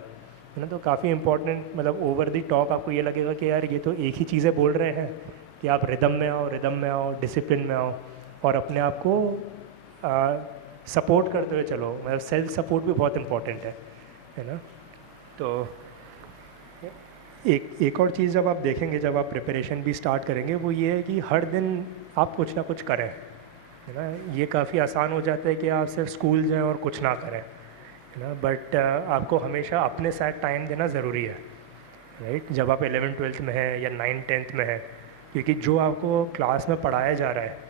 है ना। तो काफ़ी इंपॉर्टेंट, मतलब ओवर दी टॉप आपको ये लगेगा कि यार ये तो एक ही चीज़ें बोल रहे हैं कि आप रिदम में आओ, रिदम में आओ, डिसिप्लिन में आओ और अपने आप को सपोर्ट करते हुए चलो। मतलब सेल्फ सपोर्ट भी बहुत इंपॉर्टेंट है ना। तो एक और चीज़ जब आप देखेंगे, जब आप प्रिपरेशन भी स्टार्ट करेंगे, वो ये है कि हर दिन आप कुछ ना कुछ करें, है ना। ये काफ़ी आसान हो जाता है कि आप सिर्फ स्कूल जाएं और कुछ ना करें, है ना, बट आपको हमेशा अपने साथ टाइम देना ज़रूरी है। राइट, जब आप 11th 12th में हैं या 9th 10th में हैं, क्योंकि जो आपको क्लास में पढ़ाया जा रहा है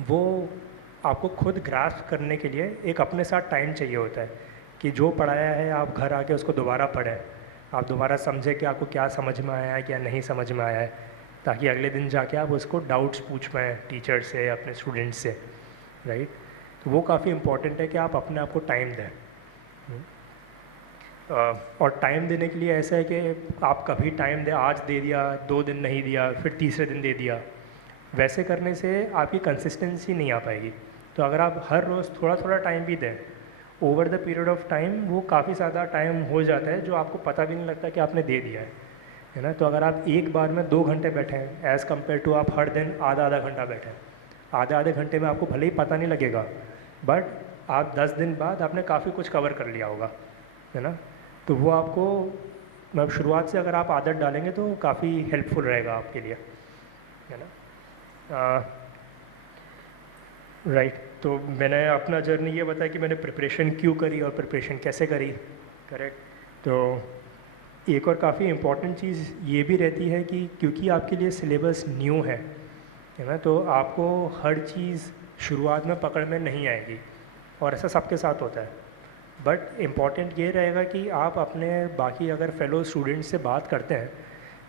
वो आपको खुद ग्रास्प करने के लिए एक अपने साथ टाइम चाहिए होता है कि जो पढ़ाया है आप घर आके उसको दोबारा पढ़ें, आप दोबारा समझें कि आपको क्या समझ में आया है, क्या नहीं समझ में आया है, ताकि अगले दिन जाके आप उसको डाउट्स पूछ पाएँ टीचर से, अपने स्टूडेंट्स से। राइट, तो वो काफ़ी इम्पॉर्टेंट है कि आप अपने आप को टाइम दें। और टाइम देने के लिए ऐसा है कि आप कभी टाइम दें, आज दे दिया, 2 दिन नहीं दिया, फिर तीसरे दिन दे दिया, वैसे करने से आपकी कंसिस्टेंसी नहीं आ पाएगी। तो अगर आप हर रोज़ थोड़ा थोड़ा टाइम भी दें, over the period of time वो काफ़ी ज़्यादा टाइम हो जाता है जो आपको पता भी नहीं लगता कि आपने दे दिया है ना। तो अगर आप एक बार में 2 घंटे बैठें एज़ कम्पेयर टू आप हर दिन आधा आधा घंटा बैठें, आधे आधे घंटे में आपको भले ही पता नहीं लगेगा, बट आप 10 दिन बाद आपने काफ़ी कुछ कवर कर लिया होगा, है ना। तो वो आपको, मतलब शुरुआत से अगर आप आदत डालेंगे तो काफ़ी हेल्पफुल रहेगा आपके लिए, है ना। राइट, तो मैंने अपना जर्नी ये बताया कि मैंने प्रिपरेशन क्यों करी और प्रिपरेशन कैसे करी। करेक्ट, तो एक और काफ़ी इम्पॉर्टेंट चीज़ ये भी रहती है कि क्योंकि आपके लिए सिलेबस न्यू है ना, तो आपको हर चीज़ शुरुआत में पकड़ में नहीं आएगी, और ऐसा सबके साथ होता है। बट इम्पॉर्टेंट ये रहेगा कि आप अपने बाकी अगर फेलो स्टूडेंट्स से बात करते हैं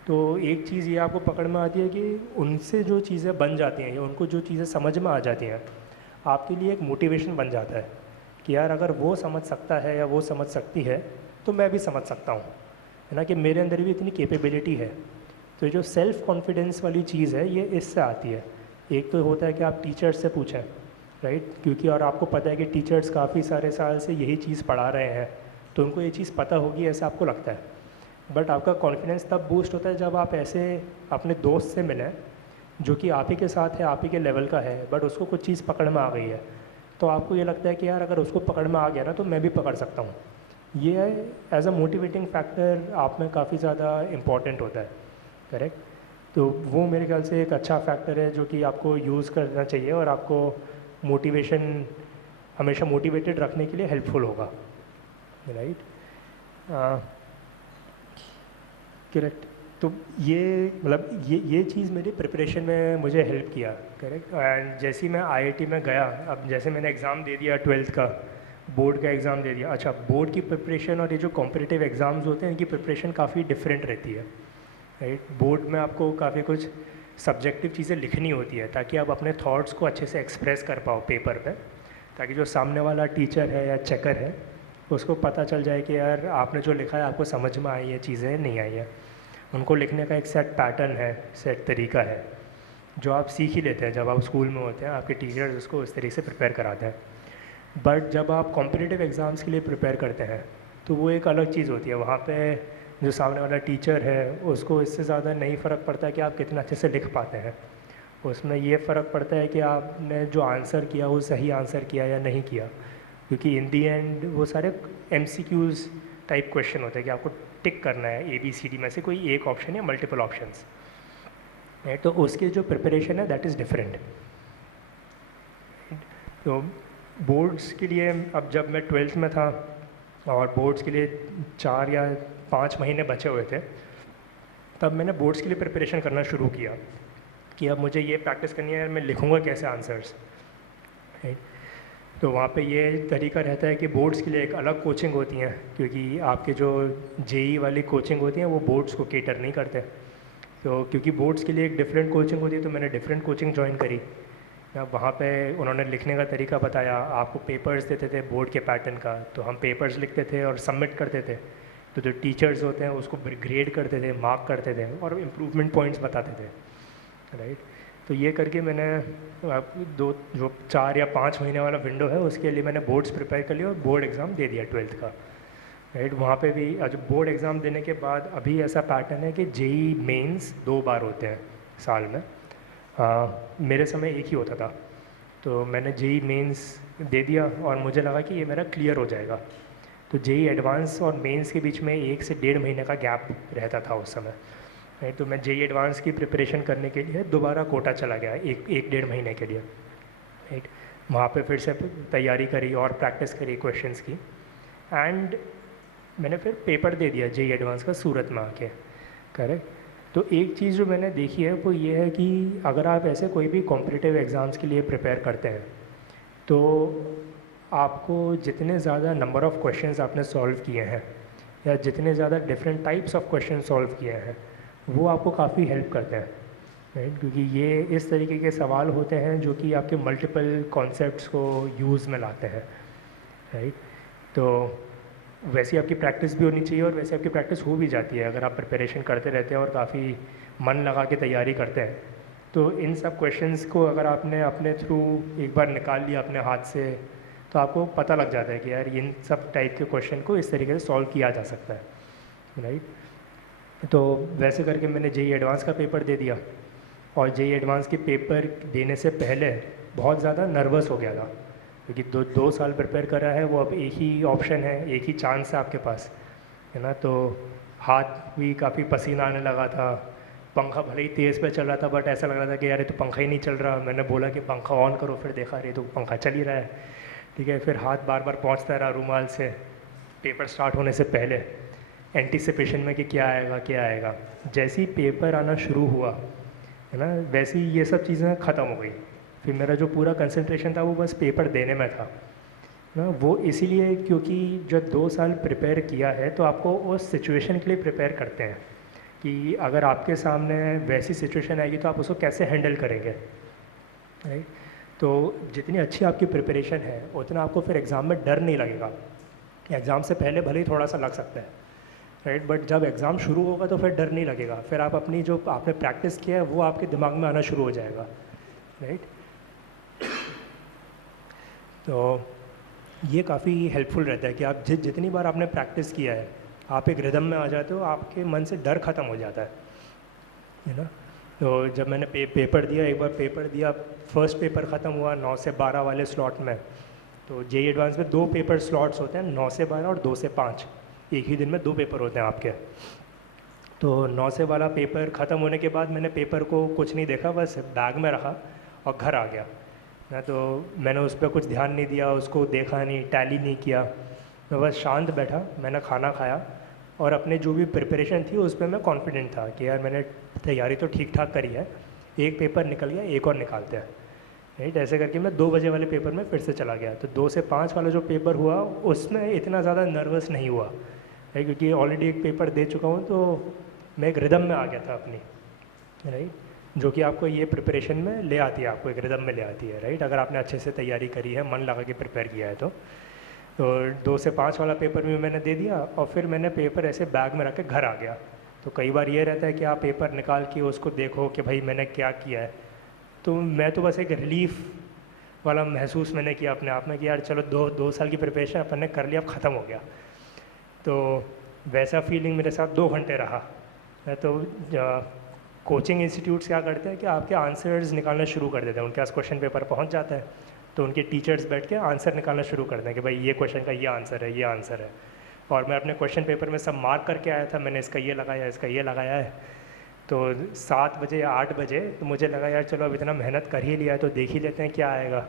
तो एक चीज़ ये आपको पकड़ में आती है कि उनसे जो चीज़ें बन जाती हैं या उनको जो चीज़ें समझ में आ जाती हैं, आपके लिए एक मोटिवेशन बन जाता है कि यार अगर वो समझ सकता है या वो समझ सकती है तो मैं भी समझ सकता हूँ, है ना, कि मेरे अंदर भी इतनी कैपेबिलिटी है। तो जो सेल्फ़ कॉन्फिडेंस वाली चीज़ है ये इससे आती है। एक तो होता है कि आप टीचर्स से पूछें, राइट, क्योंकि और आपको पता है कि टीचर्स काफ़ी सारे साल से यही चीज़ पढ़ा रहे हैं तो उनको ये चीज़ पता होगी ऐसा आपको लगता है। बट आपका कॉन्फिडेंस तब बूस्ट होता है जब आप ऐसे अपने दोस्त से मिलें जो कि आप ही के साथ है, आप ही के लेवल का है, बट उसको कुछ चीज़ पकड़ में आ गई है, तो आपको ये लगता है कि यार अगर उसको पकड़ में आ गया ना तो मैं भी पकड़ सकता हूँ। ये एज अ मोटिवेटिंग फैक्टर आप में काफ़ी ज़्यादा इम्पॉर्टेंट होता है। करेक्ट, तो वो मेरे ख्याल से एक अच्छा फैक्टर है जो कि आपको यूज़ करना चाहिए और आपको मोटिवेशन, हमेशा मोटिवेटेड रखने के लिए हेल्पफुल होगा। राइट, करेक्ट, तो ये मतलब ये चीज़ मेरी प्रिपरेशन में मुझे हेल्प किया। करेक्ट, एंड जैसे ही मैं आईआईटी में गया, अब जैसे मैंने एग्ज़ाम दे दिया 12th का, बोर्ड का एग्ज़ाम दे दिया। अच्छा, बोर्ड की प्रिपरेशन और ये जो कॉम्पिटिटिव एग्ज़ाम्स होते हैं इनकी प्रिपरेशन काफ़ी डिफरेंट रहती है। राइट, बोर्ड में आपको काफ़ी कुछ सब्जेक्टिव चीज़ें लिखनी होती है ताकि आप अपने थॉट्स को अच्छे से एक्सप्रेस कर पाओ पेपर पे, ताकि जो सामने वाला टीचर है या चेकर है उसको पता चल जाए कि यार आपने जो लिखा है आपको समझ में आई है, चीज़ें नहीं आई है। उनको लिखने का एक सेट पैटर्न है, सेट तरीका है जो आप सीख ही लेते हैं जब आप स्कूल में होते हैं, आपके टीचर्स उसको उस तरीके से प्रिपेयर कराते हैं। बट जब आप कॉम्पिटिटिव एग्ज़ाम्स के लिए प्रिपेयर करते हैं तो वो एक अलग चीज़ होती है। वहाँ पे जो सामने वाला टीचर है उसको इससे ज़्यादा नहीं फ़र्क पड़ता कि आप कितना अच्छे से लिख पाते हैं। उसमें ये फ़र्क पड़ता है कि आपने जो आंसर किया वो सही आंसर किया या नहीं किया, क्योंकि इन दी एंड वो सारे MCQs टाइप क्वेश्चन होते हैं कि आपको टिक करना है ABCD में से कोई एक ऑप्शन या मल्टीपल ऑप्शंस है, तो उसकी जो प्रिपरेशन है दैट इज़ डिफरेंट। तो बोर्ड्स के लिए अब जब मैं 12th में था और बोर्ड्स के लिए 4 या 5 महीने बचे हुए थे, तब मैंने बोर्ड्स के लिए प्रिपरेशन करना शुरू किया कि अब मुझे ये प्रैक्टिस करनी है, मैं लिखूँगा कैसे आंसर्स। तो वहाँ पे ये तरीका रहता है कि बोर्ड्स के लिए एक अलग कोचिंग होती हैं, क्योंकि आपके जो JEE वाली कोचिंग होती हैं वो बोर्ड्स को केटर नहीं करते। तो क्योंकि बोर्ड्स के लिए एक डिफरेंट कोचिंग होती है, तो मैंने डिफरेंट कोचिंग ज्वाइन करी। वहाँ पे उन्होंने लिखने का तरीका बताया, आपको पेपर्स देते थे बोर्ड के पैटर्न का, तो हम पेपर्स लिखते थे और सबमिट करते थे। तो जो टीचर्स होते हैं उसको ग्रेड करते थे, मार्क करते थे और इम्प्रूवमेंट पॉइंट्स बताते थे, राइट। तो ये करके मैंने जो 4 या 5 महीने वाला विंडो है उसके लिए मैंने बोर्ड्स प्रिपेयर कर लिया और बोर्ड एग्ज़ाम दे दिया 12th का, राइट। वहाँ पे भी आज बोर्ड एग्ज़ाम देने के बाद अभी ऐसा पैटर्न है कि JEE मेंस 2 बार होते हैं साल में। मेरे समय एक ही होता था, तो मैंने JEE मेंस दे दिया और मुझे लगा कि ये मेरा क्लियर हो जाएगा। तो JEE एडवांस और मेंस के बीच में 1 से 1.5 महीने का गैप रहता था उस समय, राइट। तो मैं JEE एडवांस की प्रिपरेशन करने के लिए दोबारा कोटा चला गया एक 1.5 महीने के लिए, राइट। वहाँ पे फिर से तैयारी करी और प्रैक्टिस करी क्वेश्चंस की, एंड मैंने फिर पेपर दे दिया JEE एडवांस का सूरत में आके, करेक्ट। तो एक चीज़ जो मैंने देखी है वो ये है कि अगर आप ऐसे कोई भी कॉम्पिटिटिव एग्ज़ाम्स के लिए प्रिपेयर करते हैं, तो आपको जितने ज़्यादा नंबर ऑफ़ क्वेश्चंस आपने सॉल्व किए हैं या जितने ज़्यादा different types of question solve किए हैं वो आपको काफ़ी हेल्प करते हैं, राइट। क्योंकि ये इस तरीके के सवाल होते हैं जो कि आपके मल्टीपल कॉन्सेप्ट्स को यूज़ में लाते हैं, राइट। तो वैसी आपकी प्रैक्टिस भी होनी चाहिए और वैसे आपकी प्रैक्टिस हो भी जाती है अगर आप प्रिपरेशन करते रहते हैं और काफ़ी मन लगा के तैयारी करते हैं। तो इन सब क्वेश्चंस को अगर आपने अपने थ्रू एक बार निकाल लिया अपने हाथ से, तो आपको पता लग जाता है कि यार इन सब टाइप के क्वेश्चन को इस तरीके से सॉल्व किया जा सकता है, राइट। तो वैसे करके मैंने JEE एडवांस का पेपर दे दिया, और JEE एडवांस के पेपर देने से पहले बहुत ज़्यादा नर्वस हो गया था, क्योंकि 2 साल प्रिपेयर करा है, वो अब एक ही ऑप्शन है, एक ही चांस है आपके पास, है ना। तो हाथ भी काफ़ी पसीना आने लगा था, पंखा भले ही तेज़ पे चल रहा था बट ऐसा लग रहा था कि यार ये तो पंखा ही नहीं चल रहा। मैंने बोला कि पंखा ऑन करो, फिर देखा अरे तो पंखा चल ही रहा है, ठीक है। फिर हाथ बार बार पहुँचता रहा रूमाल से पेपर स्टार्ट होने से पहले, एंटिसिपेशन में कि क्या आएगा क्या आएगा। जैसे ही पेपर आना शुरू हुआ, है ना, वैसे ही ये सब चीज़ें ख़त्म हो गई। फिर मेरा जो पूरा कंसंट्रेशन था वो बस पेपर देने में था ना। वो इसीलिए क्योंकि जब 2 साल प्रिपेयर किया है तो आपको उस सिचुएशन के लिए प्रिपेयर करते हैं कि अगर आपके सामने वैसी सिचुएशन आएगी तो आप उसको कैसे हैंडल करेंगे, राइट। तो जितनी अच्छी आपकी प्रिपरेशन है उतना आपको फिर एग्ज़ाम में डर नहीं लगेगा। एग्ज़ाम से पहले भले ही थोड़ा सा लग सकता है, राइट, बट जब एग्ज़ाम शुरू होगा तो फिर डर नहीं लगेगा। फिर आप अपनी जो आपने प्रैक्टिस किया है वो आपके दिमाग में आना शुरू हो जाएगा, राइट। तो ये काफ़ी हेल्पफुल रहता है कि आप जितनी बार आपने प्रैक्टिस किया है आप एक रिदम में आ जाते हो, आपके मन से डर ख़त्म हो जाता है ना। तो जब मैंने पेपर दिया, एक बार पेपर दिया, फर्स्ट पेपर ख़त्म हुआ 9 से 12 वाले स्लॉट में। तो JEE एडवांस में 2 पेपर स्लॉट्स होते हैं, 9 से 12 और 2 से 5। एक ही दिन में 2 पेपर होते हैं आपके। तो 9 से वाला पेपर ख़त्म होने के बाद मैंने पेपर को कुछ नहीं देखा, बस बैग में रखा और घर आ गया ना। तो मैंने उस पर कुछ ध्यान नहीं दिया, उसको देखा नहीं, टैली नहीं किया, मैं बस शांत बैठा, मैंने खाना खाया और अपने जो भी प्रिपरेशन थी उस पर मैं कॉन्फिडेंट था कि यार मैंने तैयारी तो ठीक ठाक करी है, एक पेपर निकल गया, एक और निकालते हैं, राइट। ऐसे करके मैं 2 बजे वाले पेपर में फिर से चला गया। तो 2 से 5 वाला जो पेपर हुआ उसमें इतना ज़्यादा नर्वस नहीं हुआ, राइट, क्योंकि ऑलरेडी एक पेपर दे चुका हूँ तो मैं एक रिदम में आ गया था अपनी, राइट, जो कि आपको ये प्रिपरेशन में ले आती है, आपको एक रिदम में ले आती है, राइट। अगर आपने अच्छे से तैयारी करी है, मन लगा के प्रिपेयर किया है तो 2 से 5 वाला पेपर भी मैंने दे दिया और फिर मैंने पेपर ऐसे बैग में रख के घर आ गया। तो कई बार ये रहता है कि आप पेपर निकाल के उसको देखो कि भाई मैंने क्या किया है, तो मैं तो बस एक रिलीफ वाला महसूस मैंने किया अपने आप में कि यार चलो 2 साल की प्रिपरेशन अपन ने कर लिया, अब ख़त्म हो गया। तो वैसा फीलिंग मेरे साथ 2 घंटे रहा। तो कोचिंग इंस्टीट्यूट्स क्या करते हैं कि आपके आंसर्स निकालना शुरू कर देते हैं, उनके पास क्वेश्चन पेपर पहुंच जाता है, तो उनके टीचर्स बैठ के आंसर निकालना शुरू कर दें कि भाई ये क्वेश्चन का ये आंसर है, ये आंसर है। और मैं अपने क्वेश्चन पेपर में सब मार्क करके आया था, मैंने इसका ये लगाया, इसका ये लगाया है। तो 7 बजे या 8 बजे तो मुझे लगा यार चलो अब इतना मेहनत कर ही लिया है तो देख ही लेते हैं क्या आएगा।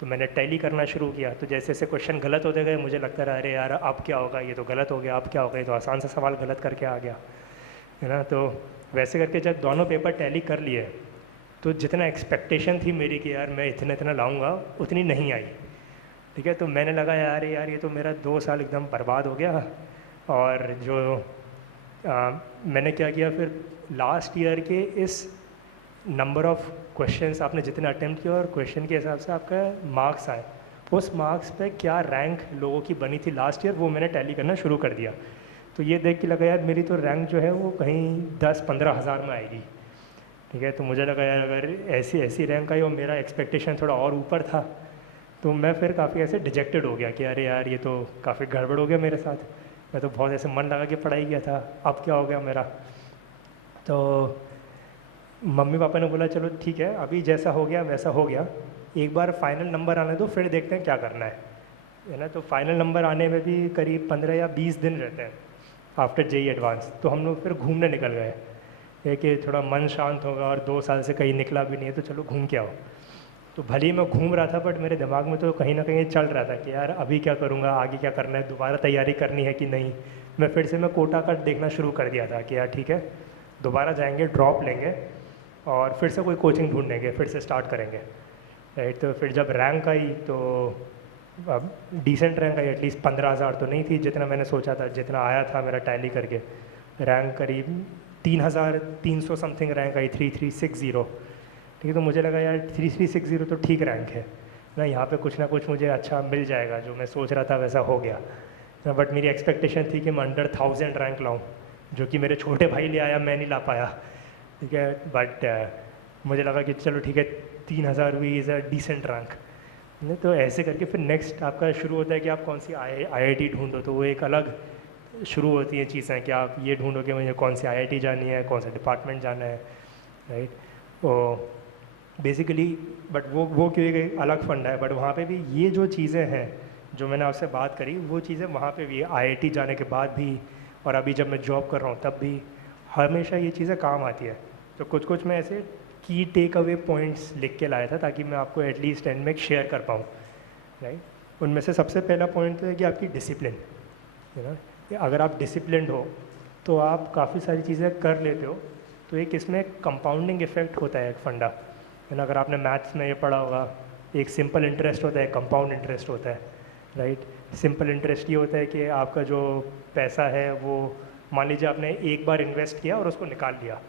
तो मैंने टैली करना शुरू किया, तो जैसे जैसे क्वेश्चन गलत होते गए मुझे लगता रहा अरे यार अब क्या होगा, ये तो गलत हो गया, अब क्या होगा, ये तो आसान सा सवाल गलत करके आ गया, है ना। तो वैसे करके जब दोनों पेपर टैली कर लिए तो जितना एक्सपेक्टेशन थी मेरी कि यार मैं इतना इतना लाऊंगा उतनी नहीं आई, ठीक है। तो मैंने लगा यार ये तो मेरा 2 साल एकदम बर्बाद हो गया। और जो मैंने क्या किया फिर लास्ट ईयर के इस नंबर ऑफ़ क्वेश्चंस आपने जितने अटेम्प्ट किया और क्वेश्चन के हिसाब से आपका मार्क्स आए, उस मार्क्स पे क्या रैंक लोगों की बनी थी लास्ट ईयर वो मैंने टैली करना शुरू कर दिया। तो ये देख के लगा यार मेरी तो रैंक जो है वो कहीं 10-15 हज़ार में आएगी, ठीक है। तो मुझे लगा यार अगर ऐसी रैंक आई और मेरा एक्सपेक्टेशन थोड़ा और ऊपर था तो मैं फिर काफ़ी ऐसे डिजेक्टेड हो गया कि अरे यार ये तो काफ़ी गड़बड़ हो गया मेरे साथ, मैं तो बहुत ऐसे मन लगा के पढ़ाई किया था, अब क्या हो गया मेरा। तो मम्मी पापा ने बोला चलो ठीक है अभी जैसा हो गया वैसा हो गया, एक बार फाइनल नंबर आने दो फिर देखते हैं क्या करना है ना। तो फाइनल नंबर आने में भी करीब 15 या 20 दिन रहते हैं आफ्टर जेई एडवांस। तो हम लोग फिर घूमने निकल गए, ये कि थोड़ा मन शांत होगा और 2 साल से कहीं निकला भी नहीं है तो चलो घूम के आओ। तो भले ही मैं घूम रहा था बट मेरे दिमाग में तो कहीं ना कहीं चल रहा था कि यार अभी क्या करूँगा, आगे क्या करना है, दोबारा तैयारी करनी है कि नहीं। मैं फिर से मैं कोटा का देखना शुरू कर दिया था कि यार ठीक है दोबारा जाएंगे, ड्रॉप लेंगे और फिर से कोई कोचिंग ढूंढेंगे, फिर से स्टार्ट करेंगे, राइट। तो फिर जब रैंक आई तो अब डिसेंट रैंक आई, एटलीस्ट 15,000 तो नहीं थी जितना मैंने सोचा था, जितना आया था मेरा टैली करके। रैंक करीब 3,300 समथिंग रैंक आई, 3360, ठीक है। तो मुझे लगा यार 3360 तो ठीक रैंक है ना, यहाँ पे कुछ ना कुछ मुझे अच्छा मिल जाएगा, जो मैं सोच रहा था वैसा हो गया। बट मेरी एक्सपेक्टेशन थी कि मैं अंडर 1000 रैंक लाऊँ, जो कि मेरे छोटे भाई ले आया, मैं नहीं ला पाया, ठीक है। बट मुझे लगा कि चलो ठीक है 3000 भी इज़ अ डिसेंट रैंक। तो ऐसे करके फिर नेक्स्ट आपका शुरू होता है कि आप कौन सी IIT ढूंढो, तो वो एक अलग शुरू होती हैं चीज़ें कि आप ये ढूंढो कि मुझे कौन सी IIT जानी है, कौन सा डिपार्टमेंट जाना है, राइट। तो बेसिकली बट वो क्यों एक अलग फंडा है, बट वहाँ पे भी ये जो चीज़ें हैं जो मैंने आपसे बात करी वो चीज़ें वहाँ पे भी IIT जाने के बाद भी और अभी जब मैं जॉब कर रहा हूँ तब भी हमेशा ये चीज़ें काम आती है। तो कुछ मैं ऐसे की टेक अवे पॉइंट्स लिख के लाया था ताकि मैं आपको एटलीस्ट एंड में शेयर कर पाऊँ, राइट। उनमें से सबसे पहला पॉइंट तो है कि आपकी डिसिप्लिन, है ना। अगर आप डिसिप्लिन्ड हो तो आप काफ़ी सारी चीज़ें कर लेते हो। तो एक इसमें कंपाउंडिंग इफेक्ट होता है, एक फंडा, है ना। अगर आपने मैथ्स में ये पढ़ा होगा, एक सिंपल इंटरेस्ट होता है, कंपाउंड इंटरेस्ट होता है, राइट। सिंपल इंटरेस्ट ये होता है कि आपका जो पैसा है वो मान लीजिए आपने एक बार इन्वेस्ट किया और उसको निकाल लिया,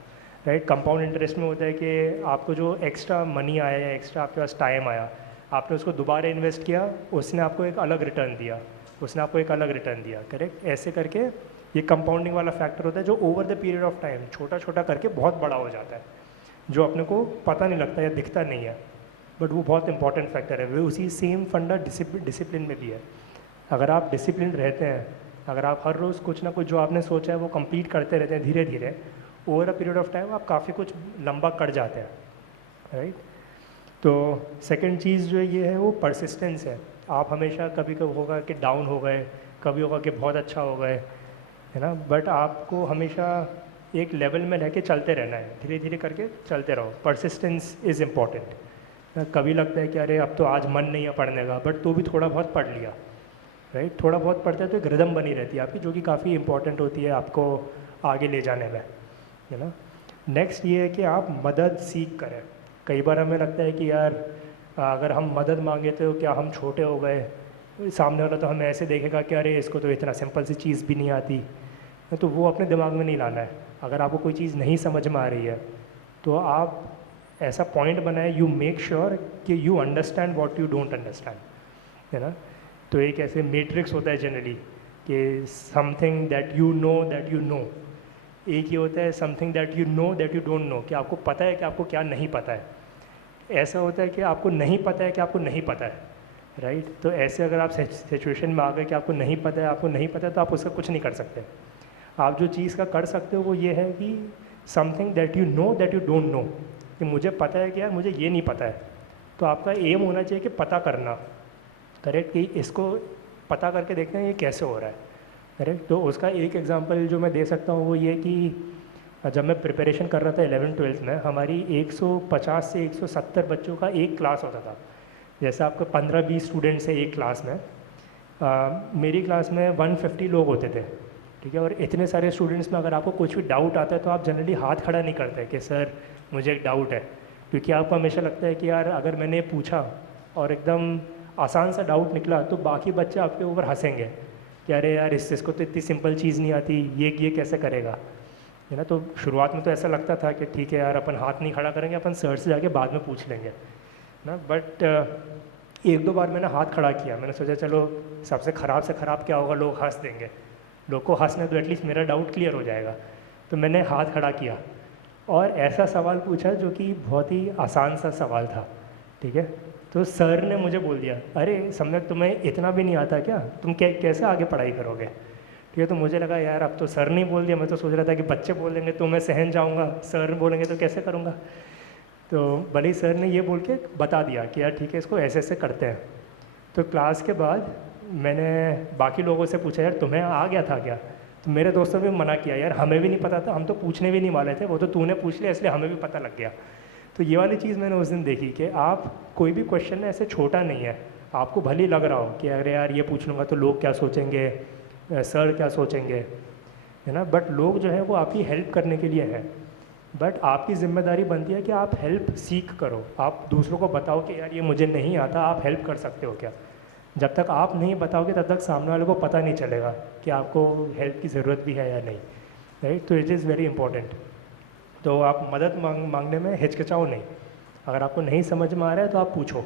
राइट। कंपाउंड इंटरेस्ट में होता है कि आपको जो एक्स्ट्रा मनी आया या एक्स्ट्रा आपके पास टाइम आया, आपने उसको दोबारा इन्वेस्ट किया, उसने आपको एक अलग रिटर्न दिया, उसने आपको एक अलग रिटर्न दिया, करेक्ट। ऐसे करके ये कंपाउंडिंग वाला फैक्टर होता है जो over the period of time छोटा छोटा करके बहुत बड़ा हो जाता है, जो अपने को पता नहीं लगता या दिखता नहीं है, बट वो बहुत इंपॉर्टेंट फैक्टर है। वो उसी सेम फंडा डिसिप्लिन में भी है। अगर आप डिसिप्लिन रहते हैं, अगर आप हर रोज़ कुछ ना कुछ जो आपने सोचा है वो कंप्लीट करते रहते हैं धीरे धीरे, over a period of time आप काफ़ी कुछ लंबा कर जाते हैं, राइट। तो सेकंड चीज़ जो ये है वो परसिस्टेंस है। आप हमेशा कभी कभी होगा कि डाउन हो गए, कभी होगा कि बहुत अच्छा हो गए, है ना, बट आपको हमेशा एक लेवल में रह के चलते रहना है, धीरे धीरे करके चलते रहो। Persistence is important. कभी लगता है कि अरे अब तो आज मन नहीं है पढ़ने का, बट तो भी थोड़ा बहुत पढ़ लिया, राइट। थोड़ा बहुत पढ़ते हैं तो एक रिदम बनी रहती है आपकी, जो कि काफ़ी इंपॉर्टेंट होती है आपको आगे ले जाने में, है ना। नेक्स्ट ये है कि आप मदद सीख करें। कई बार हमें लगता है कि यार अगर हम मदद मांगे तो क्या हम छोटे हो गए, सामने वाला तो हमें ऐसे देखेगा कि अरे इसको तो इतना सिंपल सी चीज़ भी नहीं आती, तो वो अपने दिमाग में नहीं लाना है। अगर आपको कोई चीज़ नहीं समझ में आ रही है तो आप ऐसा पॉइंट बनाए, यू मेक श्योर कि you understand what you don't understand, है ना। तो एक ऐसे मैट्रिक्स होता है जनरली कि समथिंग दैट यू नो, एक ही होता है something that you don't know, कि आपको पता है कि आपको क्या नहीं पता है। ऐसा होता है कि आपको नहीं पता है कि आपको नहीं पता है, राइट। तो ऐसे अगर आप सिचुएशन में आ गए कि आपको नहीं पता है, आपको नहीं पता है, तो आप उसका कुछ नहीं कर सकते। आप जो चीज़ का कर सकते हो वो ये है कि something that you know that you don't know, कि मुझे पता है कि यार मुझे ये नहीं पता है। तो आपका एम होना चाहिए कि पता करना, करेक्ट, कि इसको पता करके देखना है ये कैसे हो रहा है, करेक्ट। तो उसका एक एग्जांपल जो मैं दे सकता हूँ वो ये कि जब मैं प्रिपरेशन कर रहा था 11th-12th में, हमारी 150 से 170 बच्चों का एक क्लास होता था। जैसे आपको 15-20 स्टूडेंट्स हैं एक क्लास में, मेरी क्लास में 150 लोग होते थे, ठीक है। और इतने सारे स्टूडेंट्स में अगर आपको कुछ भी डाउट आता है तो आप जनरली हाथ खड़ा नहीं करते कि सर मुझे एक डाउट है, क्योंकि आपको हमेशा लगता है कि यार अगर मैंने पूछा और एकदम आसान सा डाउट निकला तो बाकी बच्चे आपके ऊपर हंसेंगे कि अरे यार इसको तो इतनी सिंपल चीज़ नहीं आती, ये कैसे करेगा, है ना। तो शुरुआत में तो ऐसा लगता था कि ठीक है यार अपन हाथ नहीं खड़ा करेंगे, अपन सर से जाके बाद में पूछ लेंगे ना। बट एक दो बार मैंने हाथ खड़ा किया, मैंने सोचा चलो सबसे ख़राब से ख़राब क्या होगा, लोग हंस देंगे, लोग को हंसने तो एटलीस्ट मेरा डाउट क्लियर हो जाएगा। तो मैंने हाथ खड़ा किया और ऐसा सवाल पूछा जो कि बहुत ही आसान सा सवाल था, ठीक है। तो सर ने मुझे बोल दिया, अरे सम्यक तुम्हें इतना भी नहीं आता क्या, तुम कैसे आगे पढ़ाई करोगे, ठीक है। तो मुझे लगा यार अब तो सर ने बोल दिया, मैं तो सोच रहा था कि बच्चे बोल देंगे तो मैं सहन जाऊँगा, सर बोलेंगे तो कैसे करूँगा। तो भले ही सर ने ये बोल के बता दिया कि यार ठीक है इसको ऐसे ऐसे करते हैं। तो क्लास के बाद मैंने बाकी लोगों से पूछा यार तुम्हें आ गया था क्या, तो मेरे दोस्तों ने भी मना किया, यार हमें भी नहीं पता था, हम तो पूछने भी नहीं वाले थे, वो तो तूने पूछ लिया इसलिए हमें भी पता लग गया। तो ये वाली चीज़ मैंने उस दिन देखी कि आप कोई भी क्वेश्चन ऐसे छोटा नहीं है, आपको भले ही लग रहा हो कि अरे यार ये पूछ लूँगा तो लोग क्या सोचेंगे, सर क्या सोचेंगे, है ना। बट लोग जो है वो आपकी हेल्प करने के लिए है, बट आपकी ज़िम्मेदारी बनती है कि आप हेल्प सीख करो, आप दूसरों को बताओ कि यार ये मुझे नहीं आता, आप हेल्प कर सकते हो क्या। जब तक आप नहीं बताओगे तब तक सामने वाले को पता नहीं चलेगा कि आपको हेल्प की ज़रूरत भी है या नहीं, राइट। तो इट इज़ वेरी इंपॉर्टेंट। तो आप मदद मांगने में हिचकिचाओ नहीं, अगर आपको नहीं समझ में आ रहा है तो आप पूछो,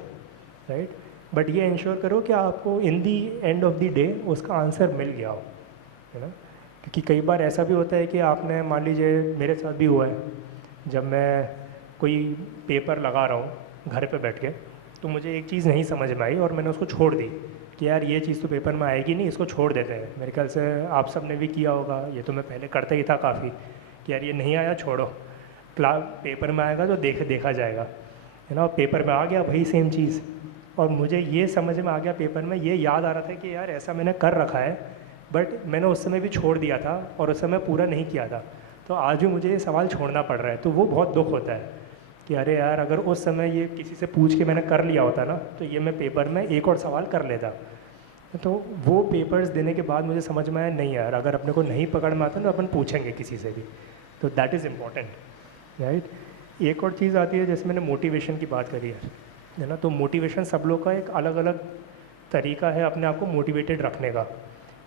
राइट। बट ये इंश्योर करो कि आपको इन दी एंड ऑफ द डे उसका आंसर मिल गया हो, है ना। क्योंकि कई बार ऐसा भी होता है कि आपने, मान लीजिए मेरे साथ भी हुआ है, जब मैं कोई पेपर लगा रहा हूँ घर पे बैठ के, तो मुझे एक चीज़ नहीं समझ में आई और मैंने उसको छोड़ दी कि यार ये चीज़ तो पेपर में आएगी नहीं, इसको छोड़ देते हैं। मेरे ख्याल से आप सब ने भी किया होगा, ये तो मैं पहले करता ही था काफ़ी, कि यार ये नहीं आया छोड़ो, पेपर में आएगा तो देखा जाएगा, है ना। और पेपर में आ गया वही सेम चीज़, और मुझे ये समझ में आ गया पेपर में, ये याद आ रहा था कि यार ऐसा मैंने कर रखा है, बट मैंने उस समय भी छोड़ दिया था और उस समय पूरा नहीं किया था, तो आज भी मुझे ये सवाल छोड़ना पड़ रहा है। तो वो बहुत दुख होता है कि अरे यार अगर उस समय ये किसी से पूछ के मैंने कर लिया होता ना, तो ये मैं पेपर में एक और सवाल कर लेता। तो वो पेपर्स देने के बाद मुझे समझ में आया नहीं यार, अगर अपने को नहीं पकड़ में आता तो अपन पूछेंगे किसी से भी, तो दैट इज़ इम्पॉर्टेंट, राइट। एक और चीज़ आती है जैसे मैंने मोटिवेशन की बात करी है ना। तो मोटिवेशन सब लोग का एक अलग अलग तरीका है अपने आप को मोटिवेटेड रखने का।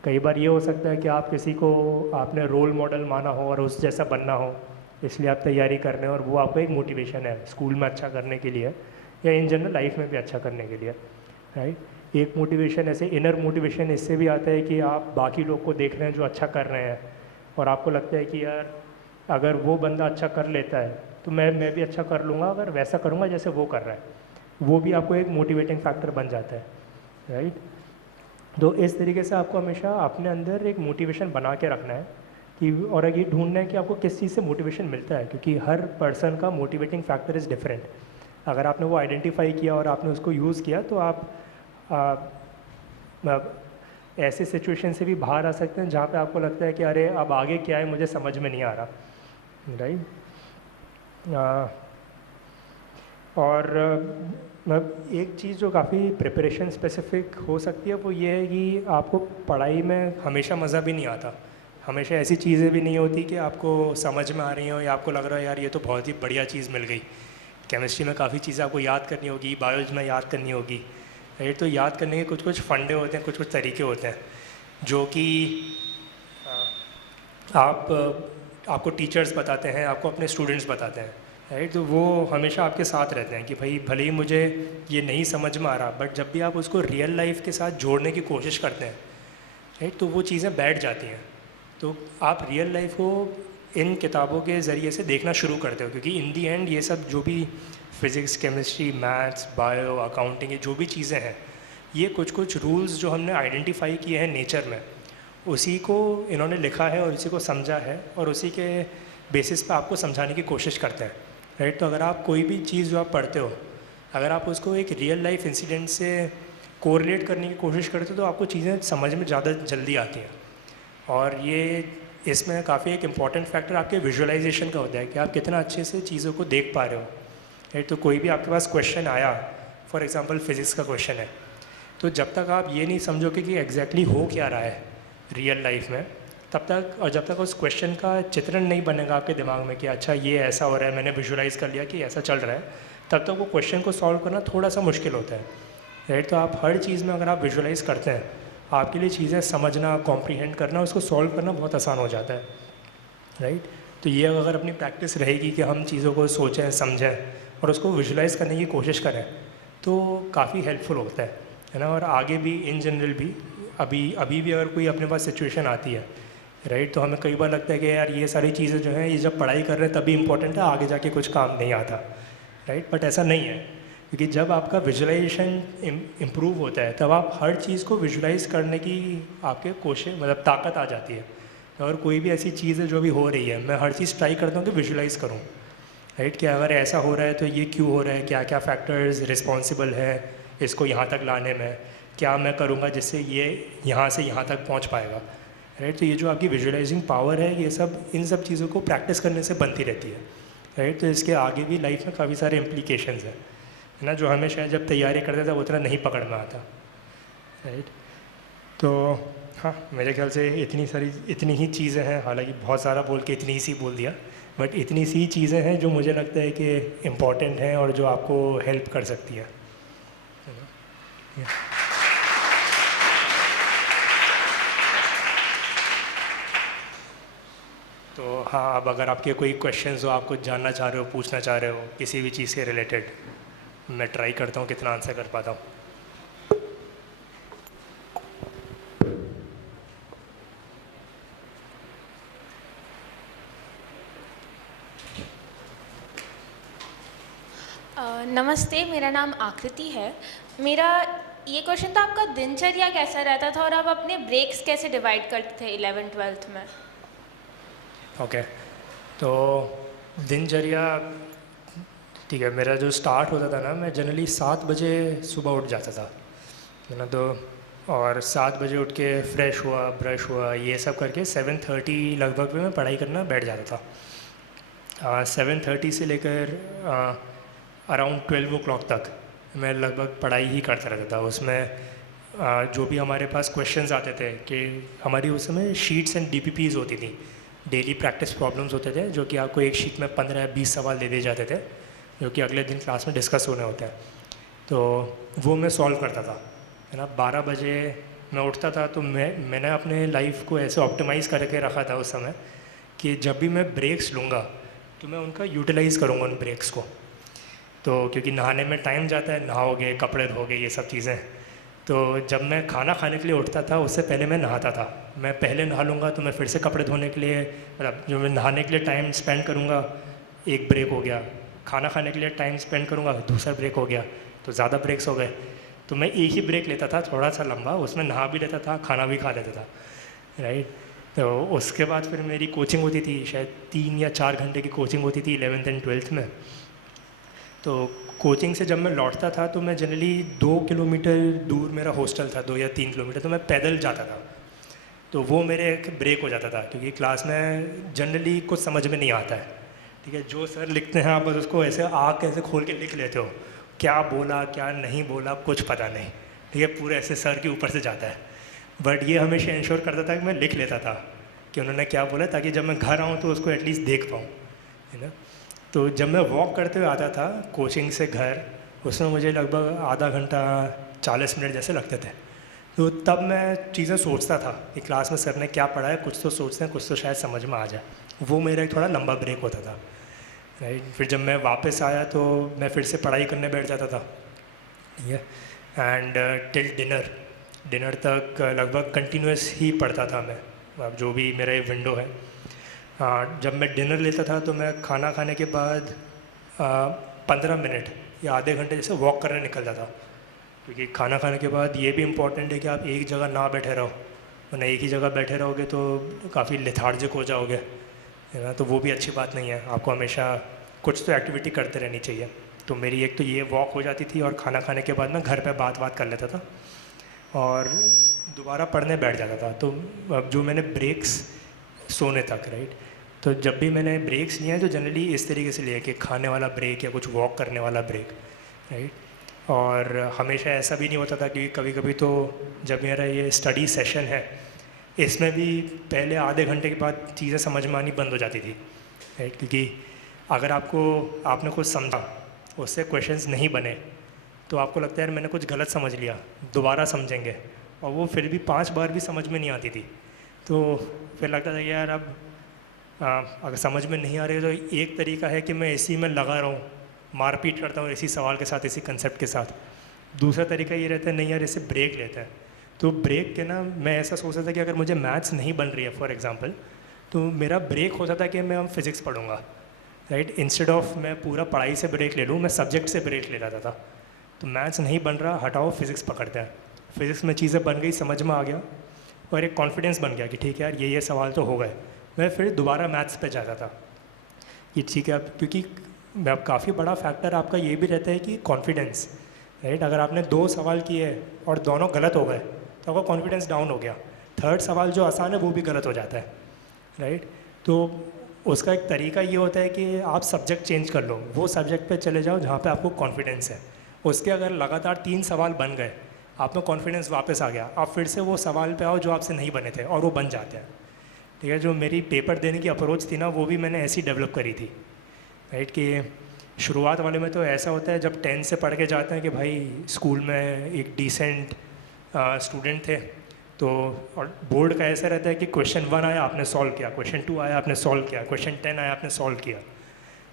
कई बार ये हो सकता है कि आप किसी को आपने रोल मॉडल माना हो और उस जैसा बनना हो, इसलिए आप तैयारी कर रहे हैं और वो आपको एक मोटिवेशन है स्कूल में अच्छा करने के लिए या इन जनरल लाइफ में भी अच्छा करने के लिए, राइट। एक मोटिवेशन ऐसे इनर मोटिवेशन इससे भी आता है कि आप बाकी लोग को देख रहे हैं जो अच्छा कर रहे हैं और आपको लगता है कि यार अगर वो बंदा अच्छा कर लेता है तो मैं भी अच्छा कर लूँगा, अगर वैसा करूँगा जैसे वो कर रहा है, वो भी आपको एक मोटिवेटिंग फैक्टर बन जाता है, राइट। तो इस तरीके से आपको हमेशा अपने अंदर एक मोटिवेशन बना के रखना है कि, और ये ढूंढना है कि आपको किस चीज़ से मोटिवेशन मिलता है, क्योंकि हर पर्सन का मोटिवेटिंग फैक्टर इज़ डिफरेंट। अगर आपने वो आइडेंटिफाई किया और आपने उसको यूज़ किया तो आप ऐसे सिचुएशन से भी बाहर आ सकते हैं जहाँ पे आपको लगता है कि अरे अब आगे क्या है मुझे समझ में नहीं आ रहा, राइट। और एक चीज़ जो काफ़ी प्रिपरेशन स्पेसिफिक हो सकती है वो ये है कि आपको पढ़ाई में हमेशा मज़ा भी नहीं आता, हमेशा ऐसी चीज़ें भी नहीं होती कि आपको समझ में आ रही हो या आपको लग रहा है यार ये तो बहुत ही बढ़िया चीज़ मिल गई। केमिस्ट्री में काफ़ी चीज़ें आपको याद करनी होगी, बायोलॉजी में याद करनी होगी, राइट। तो याद करने के कुछ कुछ फंडे होते हैं, कुछ कुछ तरीके होते हैं जो कि आपको टीचर्स बताते हैं, आपको अपने स्टूडेंट्स बताते हैं, राइट। तो वो हमेशा आपके साथ रहते हैं कि भाई भले ही मुझे ये नहीं समझ में आ रहा, बट जब भी आप उसको रियल लाइफ के साथ जोड़ने की कोशिश करते हैं, राइट, तो वो चीज़ें बैठ जाती हैं। तो आप रियल लाइफ को इन किताबों के ज़रिए से देखना शुरू करते हो, क्योंकि इन दी एंड ये सब जो भी physics, chemistry, maths, bio, accounting, ये जो भी चीज़ें हैं ये कुछ कुछ रूल्स जो हमने आइडेंटिफाई किए हैं नेचर में, उसी को इन्होंने लिखा है और उसी को समझा है और उसी के बेसिस पे आपको समझाने की कोशिश करते हैं, राइट। तो अगर आप कोई भी चीज़ जो आप पढ़ते हो, अगर आप उसको एक रियल लाइफ इंसिडेंट से कोरिलेट करने की कोशिश करते हो तो आपको चीज़ें समझ में ज़्यादा जल्दी आती हैं। और ये इसमें काफ़ी एक इम्पॉर्टेंट फैक्टर आपके विजुअलाइजेशन का होता है कि आप कितना अच्छे से चीज़ों को देख पा रहे हो, राइट। तो कोई भी आपके पास क्वेश्चन आया, फॉर एग्जांपल फिज़िक्स का क्वेश्चन है, तो जब तक आप ये नहीं समझोगे कि एग्जैक्टली हो क्या रहा है रियल लाइफ में, तब तक और जब तक उस क्वेश्चन का चित्रण नहीं बनेगा आपके दिमाग में कि अच्छा ये ऐसा हो रहा है, मैंने विजुअलाइज कर लिया कि ऐसा चल रहा है, तब तक वो क्वेश्चन को सॉल्व करना थोड़ा सा मुश्किल होता है, राइट। तो आप हर चीज़ में अगर आप विजुअलाइज करते हैं, आपके लिए चीज़ें समझना, कॉम्प्रीहेंड करना, उसको सॉल्व करना बहुत आसान हो जाता है, राइट। तो ये अगर अपनी प्रैक्टिस रहेगी कि हम चीज़ों को सोचें, समझें और उसको विजुअलाइज करने की कोशिश करें, तो काफ़ी हेल्पफुल होता है ना। और आगे भी इन जनरल भी अभी भी अगर कोई अपने पास सिचुएशन आती है, राइट, तो हमें कई बार लगता है कि यार ये सारी चीज़ें जो हैं ये जब पढ़ाई कर रहे हैं तभी इंपॉर्टेंट है, आगे जाके कुछ काम नहीं आता, राइट। बट ऐसा नहीं है, क्योंकि जब आपका विजुअलाइजेशन इम्प्रूव होता है तब आप हर चीज़ को विजुअलाइज करने की आपके कोशिश मतलब ताकत आ जाती है। और कोई भी ऐसी चीज़ है जो भी हो रही है, मैं हर चीज़ ट्राई करता हूँ कि विजुअलाइज करूँ, राइट। कि अगर ऐसा हो रहा है तो ये क्यों हो रहा है, क्या क्या फैक्टर्स रिस्पॉन्सिबल है इसको यहाँ तक लाने में, क्या मैं करूँगा जिससे ये यहाँ से यहाँ तक पहुँच पाएगा, राइट। तो ये जो आपकी विजुअलाइजिंग पावर है, ये सब इन सब चीज़ों को प्रैक्टिस करने से बनती रहती है, राइट। तो इसके आगे भी लाइफ में काफ़ी सारे इम्प्लीकेशंस हैं, है ना, जो हमें शायद जब तैयारी करते थे उतना नहीं पकड़ में आता, राइट। तो हाँ, मेरे ख्याल से इतनी ही चीज़ें हैं, हालांकि बहुत सारा बोल के इतनी सी बोल दिया, बट इतनी सी चीज़ें हैं जो मुझे लगता है कि इम्पॉर्टेंट हैं और जो आपको हेल्प कर सकती है। तो हाँ, अब अगर आपके कोई क्वेश्चंस हो, आप कुछ जानना चाह रहे हो, पूछना चाह रहे हो किसी भी चीज़ से रिलेटेड, मैं ट्राई करता हूँ कितना आंसर कर पाता हूँ। नमस्ते, मेरा नाम आकृति है। मेरा ये क्वेश्चन था, आपका दिनचर्या कैसा रहता था और आप अपने ब्रेक्स कैसे डिवाइड करते थे 11th-12th में? ओके, तो दिनचर्या ठीक है। मेरा जो स्टार्ट होता था ना, मैं जनरली 7 बजे सुबह उठ जाता था, है ना। तो और 7 बजे उठ के फ्रेश हुआ, ब्रश हुआ, ये सब करके 7:30 लगभग में मैं पढ़ाई करना बैठ जाता था। 7:30 से लेकर अराउंड 12 o'clock तक मैं लगभग पढ़ाई ही करता रहता था। उसमें जो भी हमारे पास क्वेश्चंस आते थे, कि हमारी उस समय शीट्स एंड DPPs होती थी, डेली प्रैक्टिस प्रॉब्लम्स होते थे, जो कि आपको एक शीट में 15 या 20 सवाल दे दिए जाते थे, जो कि अगले दिन क्लास में डिस्कस होने होते हैं। तो वो मैं सॉल्व करता था, है ना। 12 बजे मैं उठता था, तो मैंने अपने लाइफ को ऐसे ऑप्टिमाइज़ करके रखा था उस समय कि जब भी मैं ब्रेक्स लूँगा तो मैं उनका यूटिलाइज़ करूँगा उन ब्रेक्स को। तो क्योंकि नहाने में टाइम जाता है, नहाओगे, कपड़े धोगे, ये सब चीज़ें। तो जब मैं खाना खाने के लिए उठता था उससे पहले मैं नहाता था। मैं पहले नहा लूँगा तो मैं फिर से कपड़े धोने के लिए, मतलब जो मैं नहाने के लिए टाइम स्पेंड करूँगा, एक ब्रेक हो गया। खाना खाने के लिए टाइम स्पेंड करूँगा, दूसरा ब्रेक हो गया, तो ज़्यादा ब्रेक्स हो गए। तो मैं एक ही ब्रेक लेता था, थोड़ा सा लंबा, उसमें नहा भी लेता था, खाना भी खा लेता था, राइट। तो उसके बाद फिर मेरी कोचिंग होती थी, शायद 3 या 4 घंटे की कोचिंग होती थी 11th एंड 12th में। तो कोचिंग से जब मैं लौटता था तो मैं जनरली 2 किलोमीटर दूर मेरा हॉस्टल था, 2 या 3 किलोमीटर, तो मैं पैदल जाता था। तो वो मेरे एक ब्रेक हो जाता था, क्योंकि क्लास में जनरली कुछ समझ में नहीं आता है, ठीक है। जो सर लिखते हैं आप बस उसको ऐसे आँख ऐसे खोल के लिख लेते हो, क्या बोला क्या नहीं बोला कुछ पता नहीं, ठीक है, पूरे ऐसे सर के ऊपर से जाता है। बट ये हमेशा इंश्योर करता था कि मैं लिख लेता था कि उन्होंने क्या बोला, ताकि जब मैं घर आऊँ तो उसको एटलीस्ट देख पाऊँ, है ना। तो जब मैं वॉक करते हुए आता था कोचिंग से घर, उसमें मुझे लगभग आधा घंटा 40 मिनट जैसे लगते थे। तो तब मैं चीज़ें सोचता था कि क्लास में सर ने क्या पढ़ा है, कुछ तो सोचते हैं, कुछ तो शायद समझ में आ जाए। वो मेरा एक थोड़ा लंबा ब्रेक होता था, राइट। फिर जब मैं वापस आया तो मैं फिर से पढ़ाई करने बैठ जाता था, ठीक है। एंड टिल डिनर तक लगभग कंटिन्यूस ही पढ़ता था मैं, अब जो भी मेरा ये विंडो है। जब मैं डिनर लेता था तो मैं खाना खाने के बाद 15 मिनट या आधे घंटे जैसे वॉक करने निकलता था, क्योंकि खाना खाने के बाद ये भी इम्पोर्टेंट है कि आप एक जगह ना बैठे रहो, वरना एक ही जगह बैठे रहोगे तो काफ़ी लेथार्जिक हो जाओगे, है ना। तो वो भी अच्छी बात नहीं है, आपको हमेशा कुछ तो एक्टिविटी करते रहनी चाहिए। तो मेरी एक तो ये वॉक हो जाती थी, और खाना खाने के बाद मैं घर पे बात कर लेता था और दोबारा पढ़ने बैठ जाता था। तो अब जो मैंने ब्रेक्स सोने तक, राइट, तो जब भी मैंने ब्रेक्स लिए हैं तो जनरली इस तरीके से लिए कि खाने वाला ब्रेक या कुछ वॉक करने वाला ब्रेक, राइट। और हमेशा ऐसा भी नहीं होता था, क्योंकि कभी कभी तो जब मेरा ये स्टडी सेशन है इसमें भी पहले आधे घंटे के बाद चीज़ें समझ में आनी बंद हो जाती थी, राइट। क्योंकि अगर आपने कुछ समझा, उससे क्वेश्चंस नहीं बने, तो आपको लगता है यार मैंने कुछ गलत समझ लिया, दोबारा समझेंगे, और वो फिर भी 5 बार भी समझ में नहीं आती थी। तो फिर लगता था कि यार अब अगर समझ में नहीं आ रही तो एक तरीका है कि मैं इसी में लगा रहूँ, मारपीट करता हूँ इसी सवाल के साथ, इसी कंसेप्ट के साथ। दूसरा तरीका ये रहता है नहीं यार इससे ब्रेक लेते हैं। तो ब्रेक के ना मैं ऐसा सोचता था कि अगर मुझे मैथ्स नहीं बन रही है फॉर एग्जांपल, तो मेरा ब्रेक होता था कि मैं फिज़िक्स पढ़ूंगा, राइट। इंस्टेड ऑफ मैं पूरा पढ़ाई से ब्रेक ले लूँ, मैं सब्जेक्ट से ब्रेक ले जाता था। तो मैथ्स नहीं बन रहा, हटाओ फिज़िक्स पकड़ते हैं। फिज़िक्स में चीज़ें बन गई, समझ में आ गया, और एक कॉन्फिडेंस बन गया कि ठीक है यार ये सवाल तो हो गए। मैं फिर दोबारा मैथ्स पे जाता था कि ठीक है अब, क्योंकि अब काफ़ी बड़ा फैक्टर आपका ये भी रहता है कि कॉन्फिडेंस, राइट। अगर आपने 2 सवाल किए और दोनों गलत हो गए तो आपका कॉन्फिडेंस डाउन हो गया। थर्ड सवाल जो आसान है वो भी गलत हो जाता है, राइट। तो उसका एक तरीका ये होता है कि आप सब्जेक्ट चेंज कर लो, वो सब्जेक्ट पे चले जाओ जहाँ पे आपको कॉन्फिडेंस है। उसके अगर लगातार 3 सवाल बन गए, आप में कॉन्फिडेंस वापस आ गया, आप फिर से वो सवाल पे आओ जो आपसे नहीं बने थे, और वो बन जाते हैं, ठीक है। जो मेरी पेपर देने की अप्रोच थी ना, वो भी मैंने ऐसी डेवलप करी थी, राइट। कि शुरुआत वाले में तो ऐसा होता है जब 10 से पढ़ के जाते हैं कि भाई स्कूल में एक डिसेंट स्टूडेंट थे, तो और बोर्ड का ऐसा रहता है कि क्वेश्चन 1 आया आपने सॉल्व किया, क्वेश्चन 2 आया आपने सॉल्व किया, क्वेश्चन 10 आया आपने सॉल्व किया।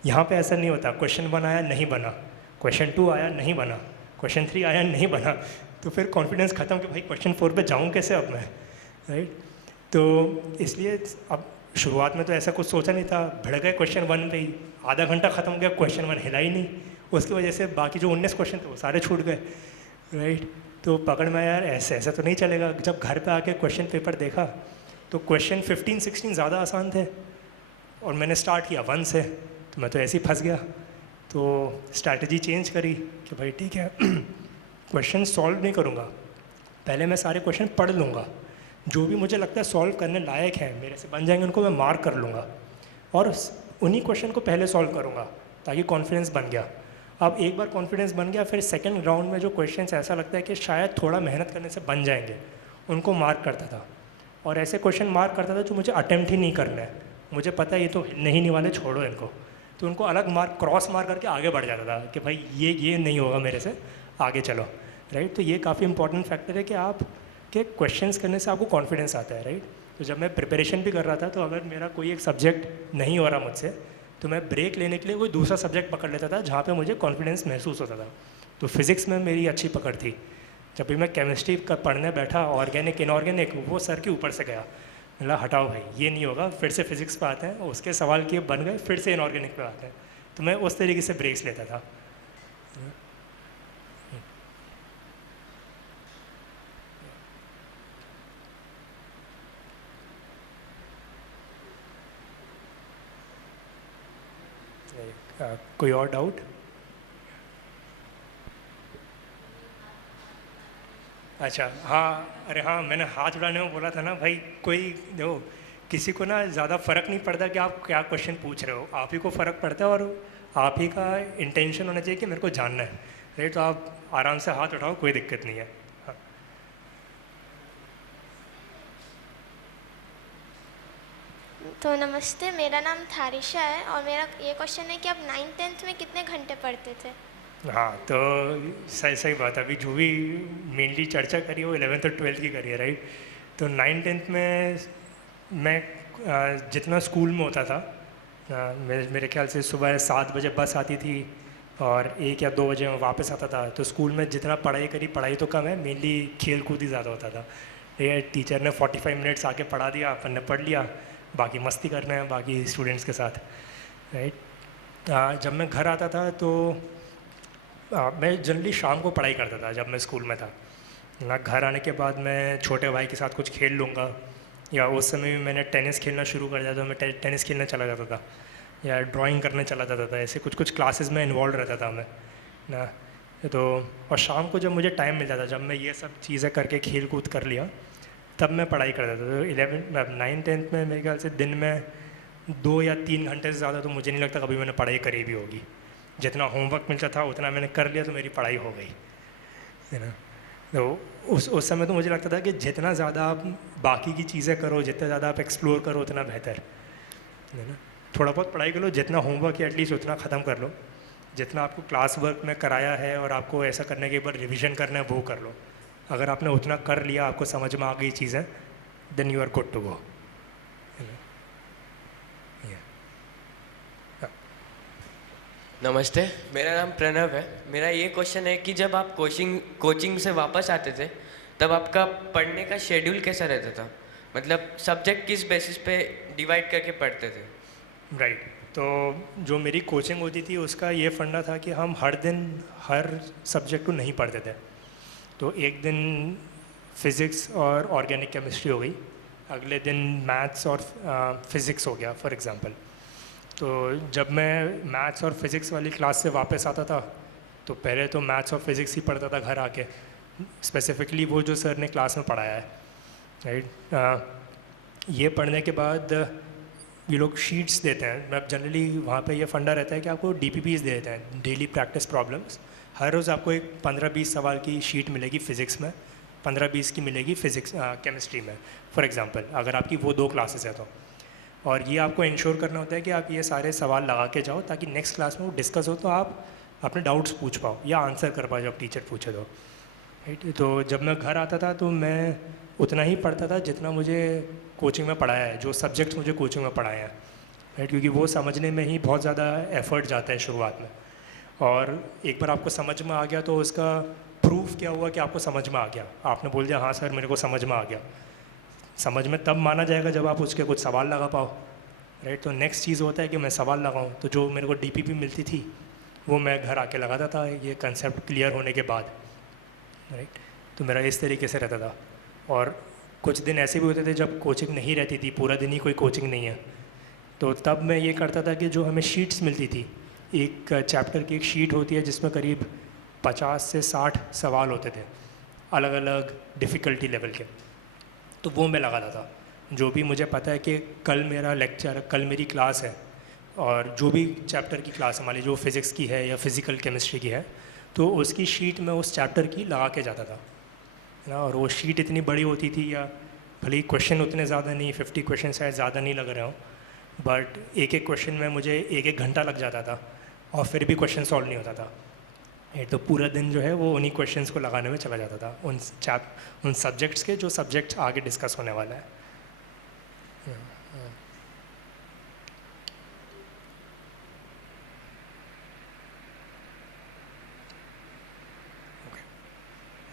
यहाँ पे ऐसा नहीं होता, क्वेश्चन 1 आया नहीं बना, क्वेश्चन 2 आया नहीं बना, क्वेश्चन 3 आया नहीं बना, तो फिर कॉन्फिडेंस ख़त्म कि भाई क्वेश्चन 4 पे जाऊँ कैसे अब मैं, राइट। तो इसलिए अब शुरुआत में तो ऐसा कुछ सोचा नहीं था, भिड़ गए क्वेश्चन 1 पे ही, आधा घंटा ख़त्म हो गया, क्वेश्चन 1 हिला ही नहीं, उसकी वजह से बाकी जो 19 क्वेश्चन थे वो सारे छूट गए, राइट। तो पकड़ में यार ऐसा तो नहीं चलेगा। जब घर पे आके क्वेश्चन पेपर देखा तो क्वेश्चन 15-16 ज़्यादा आसान थे, और मैंने स्टार्ट किया 1 से, तो मैं तो ऐसे ही फंस गया। तो स्ट्रैटेजी चेंज करी कि भाई ठीक है क्वेश्चन सॉल्व नहीं करूँगा, पहले मैं सारे क्वेश्चन पढ़ लूँगा, जो भी मुझे लगता है सॉल्व करने लायक है, मेरे से बन जाएंगे, उनको मैं मार्क कर लूँगा, और उन्हीं क्वेश्चन को पहले सॉल्व करूँगा, ताकि कॉन्फिडेंस बन गया। अब एक बार कॉन्फिडेंस बन गया, फिर सेकंड राउंड में जो क्वेश्चंस ऐसा लगता है कि शायद थोड़ा मेहनत करने से बन जाएंगे, उनको मार्क करता था। और ऐसे क्वेश्चन मार्क करता था जो मुझे अटेम्प्ट ही नहीं करना है, मुझे पता है ये तो नहीं वाले, छोड़ो इनको, तो उनको अलग मार्क, क्रॉस मार्क करके आगे बढ़ जाता था कि भाई ये नहीं होगा मेरे से, आगे चलो, राइट। तो ये काफ़ी इंपॉर्टेंट फैक्टर है कि आप के क्वेश्चंस करने से आपको कॉन्फिडेंस आता है, राइट। तो जब मैं प्रिपरेशन भी कर रहा था, तो अगर मेरा कोई एक सब्जेक्ट नहीं हो रहा मुझसे, तो मैं ब्रेक लेने के लिए कोई दूसरा सब्जेक्ट पकड़ लेता था जहाँ पे मुझे कॉन्फिडेंस महसूस होता था। तो फिज़िक्स में मेरी अच्छी पकड़ थी। जब भी मैं केमिस्ट्री का पढ़ने बैठा, ऑर्गेनिक इनऑर्गेनिक, वो सर के ऊपर से गया, मतलब हटाओ भाई ये नहीं होगा, फिर से फिज़िक्स पे आते हैं, उसके सवाल किए बन गए, फिर से इनऑर्गेनिक पे आते हैं। तो मैं उस तरीके से ब्रेक्स लेता था। कोई और डाउट? अच्छा हाँ, अरे हाँ, मैंने हाथ उठाने में बोला था ना भाई, कोई देखो किसी को ना ज़्यादा फ़र्क नहीं पड़ता कि आप क्या क्वेश्चन पूछ रहे हो, आप ही को फ़र्क पड़ता है, और आप ही का इंटेंशन होना चाहिए कि मेरे को जानना है, राइट। तो आप आराम से हाथ उठाओ, कोई दिक्कत नहीं है। हाँ। तो नमस्ते, मेरा नाम थारिशा है, और मेरा ये क्वेश्चन है कि आप 9th-10th में कितने घंटे पढ़ते थे? हाँ, तो सही बात है। अभी जो भी मेनली चर्चा करी है वो 11th और 12th की करी है, राइट। तो 9th-10th में मैं जितना स्कूल में होता था, मेरे ख्याल से सुबह 7 बजे बस आती थी और 1 या 2 बजे मैं वापस आता था। तो स्कूल में जितना पढ़ाई करी, पढ़ाई तो कम है, मेनली खेल कूद ही ज़्यादा होता था। ये टीचर ने 45 मिनट्स आके पढ़ा दिया, अपन ने पढ़ लिया, बाकी मस्ती करना है बाकी स्टूडेंट्स के साथ, राइट। जब मैं घर आता था तो मैं जनरली शाम को पढ़ाई करता था जब मैं स्कूल में था ना। घर आने के बाद मैं छोटे भाई के साथ कुछ खेल लूँगा, या उस समय भी मैंने टेनिस खेलना शुरू कर दिया तो मैं टेनिस खेलने चला जाता था, या ड्राइंग करने चला जाता था। ऐसे कुछ कुछ क्लासेस में इन्वॉल्व रहता था मैं ना। तो और शाम को जब मुझे टाइम मिलता था, जब मैं ये सब चीज़ें करके खेल कूद कर लिया, तब मैं पढ़ाई करता था। तो 9th 10th में मेरे ख्याल से दिन में 2 या 3 घंटे से ज़्यादा तो मुझे नहीं लगता कभी मैंने पढ़ाई करी भी होगी। जितना होमवर्क मिलता था उतना मैंने कर लिया तो मेरी पढ़ाई हो गई, है ना। तो उस समय तो मुझे लगता था कि जितना ज़्यादा आप बाकी की चीज़ें करो, जितना ज़्यादा आप एक्सप्लोर करो उतना बेहतर, है ना। थोड़ा बहुत पढ़ाई कर लो, जितना होमवर्क है एटलीस्ट उतना ख़त्म कर लो, जितना आपको क्लास वर्क में कराया है और आपको ऐसा करने के बाद रिवीजन करना है वो कर लो। अगर आपने उतना कर लिया, आपको समझ में आ गई चीज़ें, then you are good to go. नमस्ते, मेरा नाम प्रणव है। मेरा ये क्वेश्चन है कि जब आप कोचिंग से वापस आते थे तब आपका पढ़ने का शेड्यूल कैसा रहता था? मतलब सब्जेक्ट किस बेसिस पे डिवाइड करके पढ़ते थे? राइट। तो जो मेरी कोचिंग होती थी उसका ये फंडा था कि हम हर दिन हर सब्जेक्ट को नहीं पढ़ते थे। तो एक दिन फिज़िक्स और ऑर्गेनिक केमिस्ट्री हो गई, अगले दिन मैथ्स और फिज़िक्स हो गया फॉर एग्ज़ाम्पल। तो जब मैं मैथ्स और फिज़िक्स वाली क्लास से वापस आता था तो पहले तो मैथ्स और फिज़िक्स ही पढ़ता था घर आके, स्पेसिफ़िकली वो जो सर ने क्लास में पढ़ाया है, राइट। ये पढ़ने के बाद ये लोग शीट्स देते हैं। मैं जनरली वहाँ पे ये फंडा रहता है कि आपको DPPs दे देते हैं, डेली प्रैक्टिस प्रॉब्लम्स। हर रोज़ आपको एक 15-20 सवाल की शीट मिलेगी फिज़िक्स में, 15-20 की मिलेगी फिज़िक्स केमिस्ट्री में फॉर एग्ज़ाम्पल, अगर आपकी वो 2 क्लासेस है तो। और ये आपको इंश्योर करना होता है कि आप ये सारे सवाल लगा के जाओ ताकि नेक्स्ट क्लास में वो डिस्कस हो तो आप अपने डाउट्स पूछ पाओ या आंसर कर पाओ जब टीचर पूछे तो, राइट। तो जब मैं घर आता था तो मैं उतना ही पढ़ता था जितना मुझे कोचिंग में पढ़ाया है, जो सब्जेक्ट्स मुझे कोचिंग में पढ़ाए हैं, राइट। क्योंकि वो समझने में ही बहुत ज़्यादा एफर्ट जाता है शुरुआत में, और एक बार आपको समझ में आ गया तो उसका प्रूफ क्या हुआ कि आपको समझ में आ गया। आपने बोल दिया हाँ सर मेरे को समझ में आ गया। समझ में तब माना जाएगा जब आप उसके कुछ सवाल लगा पाओ, राइट। तो नेक्स्ट चीज़ होता है कि मैं सवाल लगाऊं, तो जो मेरे को DPP मिलती थी वो मैं घर आके लगाता था ये कंसेप्ट क्लियर होने के बाद, राइट। तो मेरा इस तरीके से रहता था। और कुछ दिन ऐसे भी होते थे जब कोचिंग नहीं रहती थी, पूरा दिन ही कोई कोचिंग नहीं है, तो तब मैं ये करता था कि जो हमें शीट्स मिलती थी, एक चैप्टर की एक शीट होती है जिसमें करीब 50 से 60 सवाल होते थे अलग अलग डिफ़िकल्टी लेवल के, तो वो मैं लगाता था। जो भी मुझे पता है कि कल मेरा लेक्चर, कल मेरी क्लास है, और जो भी चैप्टर की क्लास है, मान लीजिए जो फिज़िक्स की है या फिज़िकल केमिस्ट्री की है, तो उसकी शीट मैं उस चैप्टर की लगा के जाता था, है ना। और वो शीट इतनी बड़ी होती थी, या भले ही क्वेश्चन उतने ज़्यादा नहीं, 50 क्वेश्चन शायद ज़्यादा नहीं लग रहे हों, बट एक एक क्वेश्चन में मुझे 1-1 घंटा लग जाता था और फिर भी क्वेश्चन सॉल्व नहीं होता था। ये तो पूरा दिन जो है वो उन्हीं क्वेश्चंस को लगाने में चला जाता था, उन सब्जेक्ट्स के जो सब्जेक्ट आगे डिस्कस होने वाला है।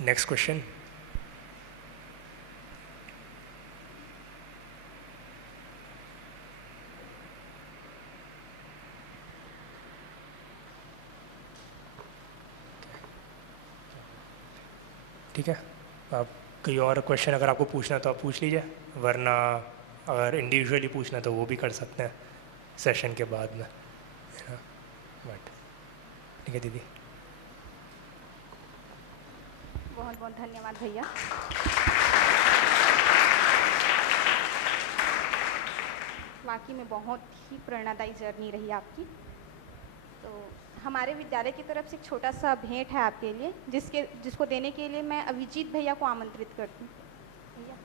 Next question. ठीक है, आप कोई और क्वेश्चन अगर आपको पूछना तो आप पूछ लीजिए, वरना अगर इंडिविजुअली पूछना तो वो भी कर सकते हैं सेशन के बाद में, है ना। बट ठीक है दीदी। बहुत बहुत धन्यवाद भैया। वाकई में बहुत ही प्रेरणादायी जर्नी रही आपकी। तो हमारे विद्यालय की तरफ से एक छोटा सा भेंट है आपके लिए, जिसको देने के लिए मैं अभिजीत भैया को आमंत्रित करती हूँ। भैया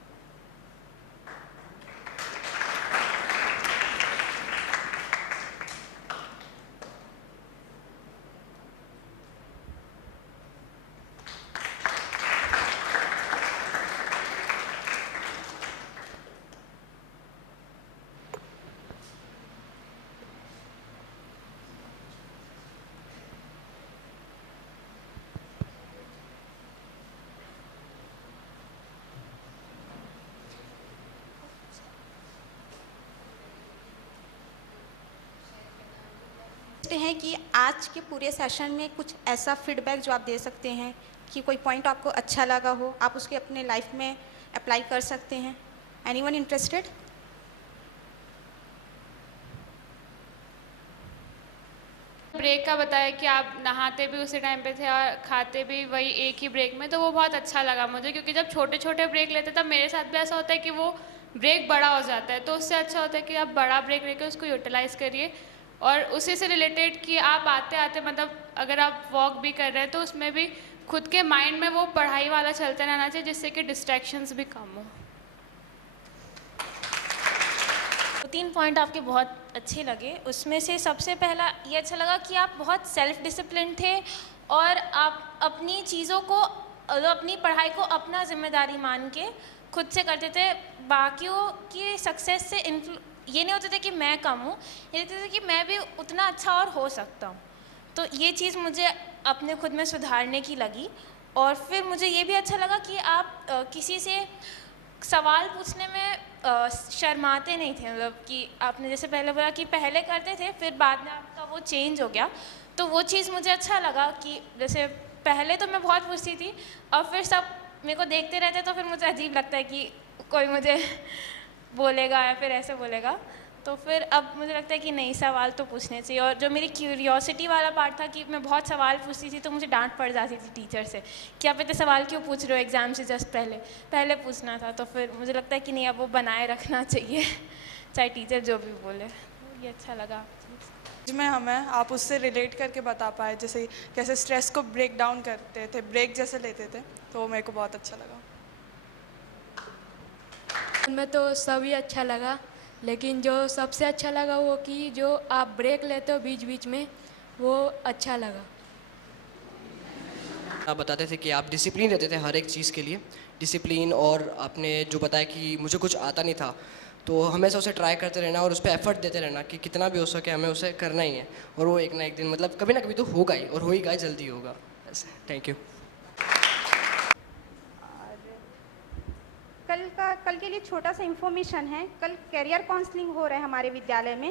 हैं कि आज के पूरे सेशन में कुछ ऐसा फीडबैक जो आप दे सकते हैं कि कोई पॉइंट आपको अच्छा लगा हो, आप उसके अपने लाइफ में अप्लाई कर सकते हैं? Anyone interested? ब्रेक का बताया कि आप नहाते भी उसी टाइम पे थे और खाते भी वही एक ही ब्रेक में, तो वो बहुत अच्छा लगा मुझे, क्योंकि जब छोटे छोटे ब्रेक लेते तब मेरे साथ भी ऐसा होता है कि वो ब्रेक बड़ा हो जाता है, तो उससे अच्छा होता है कि आप बड़ा ब्रेक लेकर उसको यूटिलाइज़ करिए। और उसी से रिलेटेड कि आप आते आते मतलब अगर आप वॉक भी कर रहे हैं तो उसमें भी खुद के माइंड में वो पढ़ाई वाला चलते रहना चाहिए, जिससे कि डिस्ट्रैक्शंस भी कम हो। 3 पॉइंट आपके बहुत अच्छे लगे। उसमें से सबसे पहला ये अच्छा लगा कि आप बहुत सेल्फ डिसिप्लिन थे और आप अपनी चीज़ों को अपनी पढ़ाई को अपना जिम्मेदारी मान के खुद से करते थे। बाकियों की सक्सेस से ये नहीं होते थे कि मैं कम हूँ, ये होते थे कि मैं भी उतना अच्छा और हो सकता हूँ। तो ये चीज़ मुझे अपने खुद में सुधारने की लगी। और फिर मुझे ये भी अच्छा लगा कि आप किसी से सवाल पूछने में शर्माते नहीं थे, मतलब कि आपने जैसे पहले बोला कि पहले करते थे फिर बाद में आपका वो चेंज हो गया, तो वो चीज़ मुझे अच्छा लगा कि जैसे पहले तो मैं बहुत पूछती थी और फिर सब मेरे को देखते रहते तो फिर मुझे अजीब लगता है कि कोई मुझे बोलेगा या फिर ऐसे बोलेगा, तो फिर अब मुझे लगता है कि नहीं, सवाल तो पूछने चाहिए। और जो मेरी क्यूरियोसिटी वाला पार्ट था कि मैं बहुत सवाल पूछती थी तो मुझे डांट पड़ जाती थी टीचर से कि आप इतने सवाल क्यों पूछ रहे हो एग्ज़ाम से जस्ट पहले पूछना था। तो फिर मुझे लगता है कि नहीं, अब वो बनाए रखना चाहिए चाहे टीचर जो भी बोले। तो ये अच्छा लगा में हमें आप उससे रिलेट करके बता पाए, जैसे कैसे स्ट्रेस को ब्रेक डाउन करते थे, ब्रेक जैसे लेते थे, तो मेरे को बहुत अच्छा लगा। उनमें तो सभी अच्छा लगा, लेकिन जो सबसे अच्छा लगा वो कि जो आप ब्रेक लेते हो बीच बीच में, वो अच्छा लगा। आप बताते थे कि आप डिसिप्लिन रहते थे हर एक चीज़ के लिए, डिसिप्लिन, और आपने जो बताया कि मुझे कुछ आता नहीं था तो हमेशा उसे ट्राई करते रहना और उस पर एफर्ट देते रहना कि कितना भी हो सके हमें उसे करना ही है, और वो एक ना एक दिन मतलब कभी ना कभी तो होगा ही, और होगा ही, जल्दी होगा। ऐसे थैंक यू। कल के लिए छोटा सा इन्फॉर्मेशन है, कल करियर काउंसलिंग हो रहा है हमारे विद्यालय में।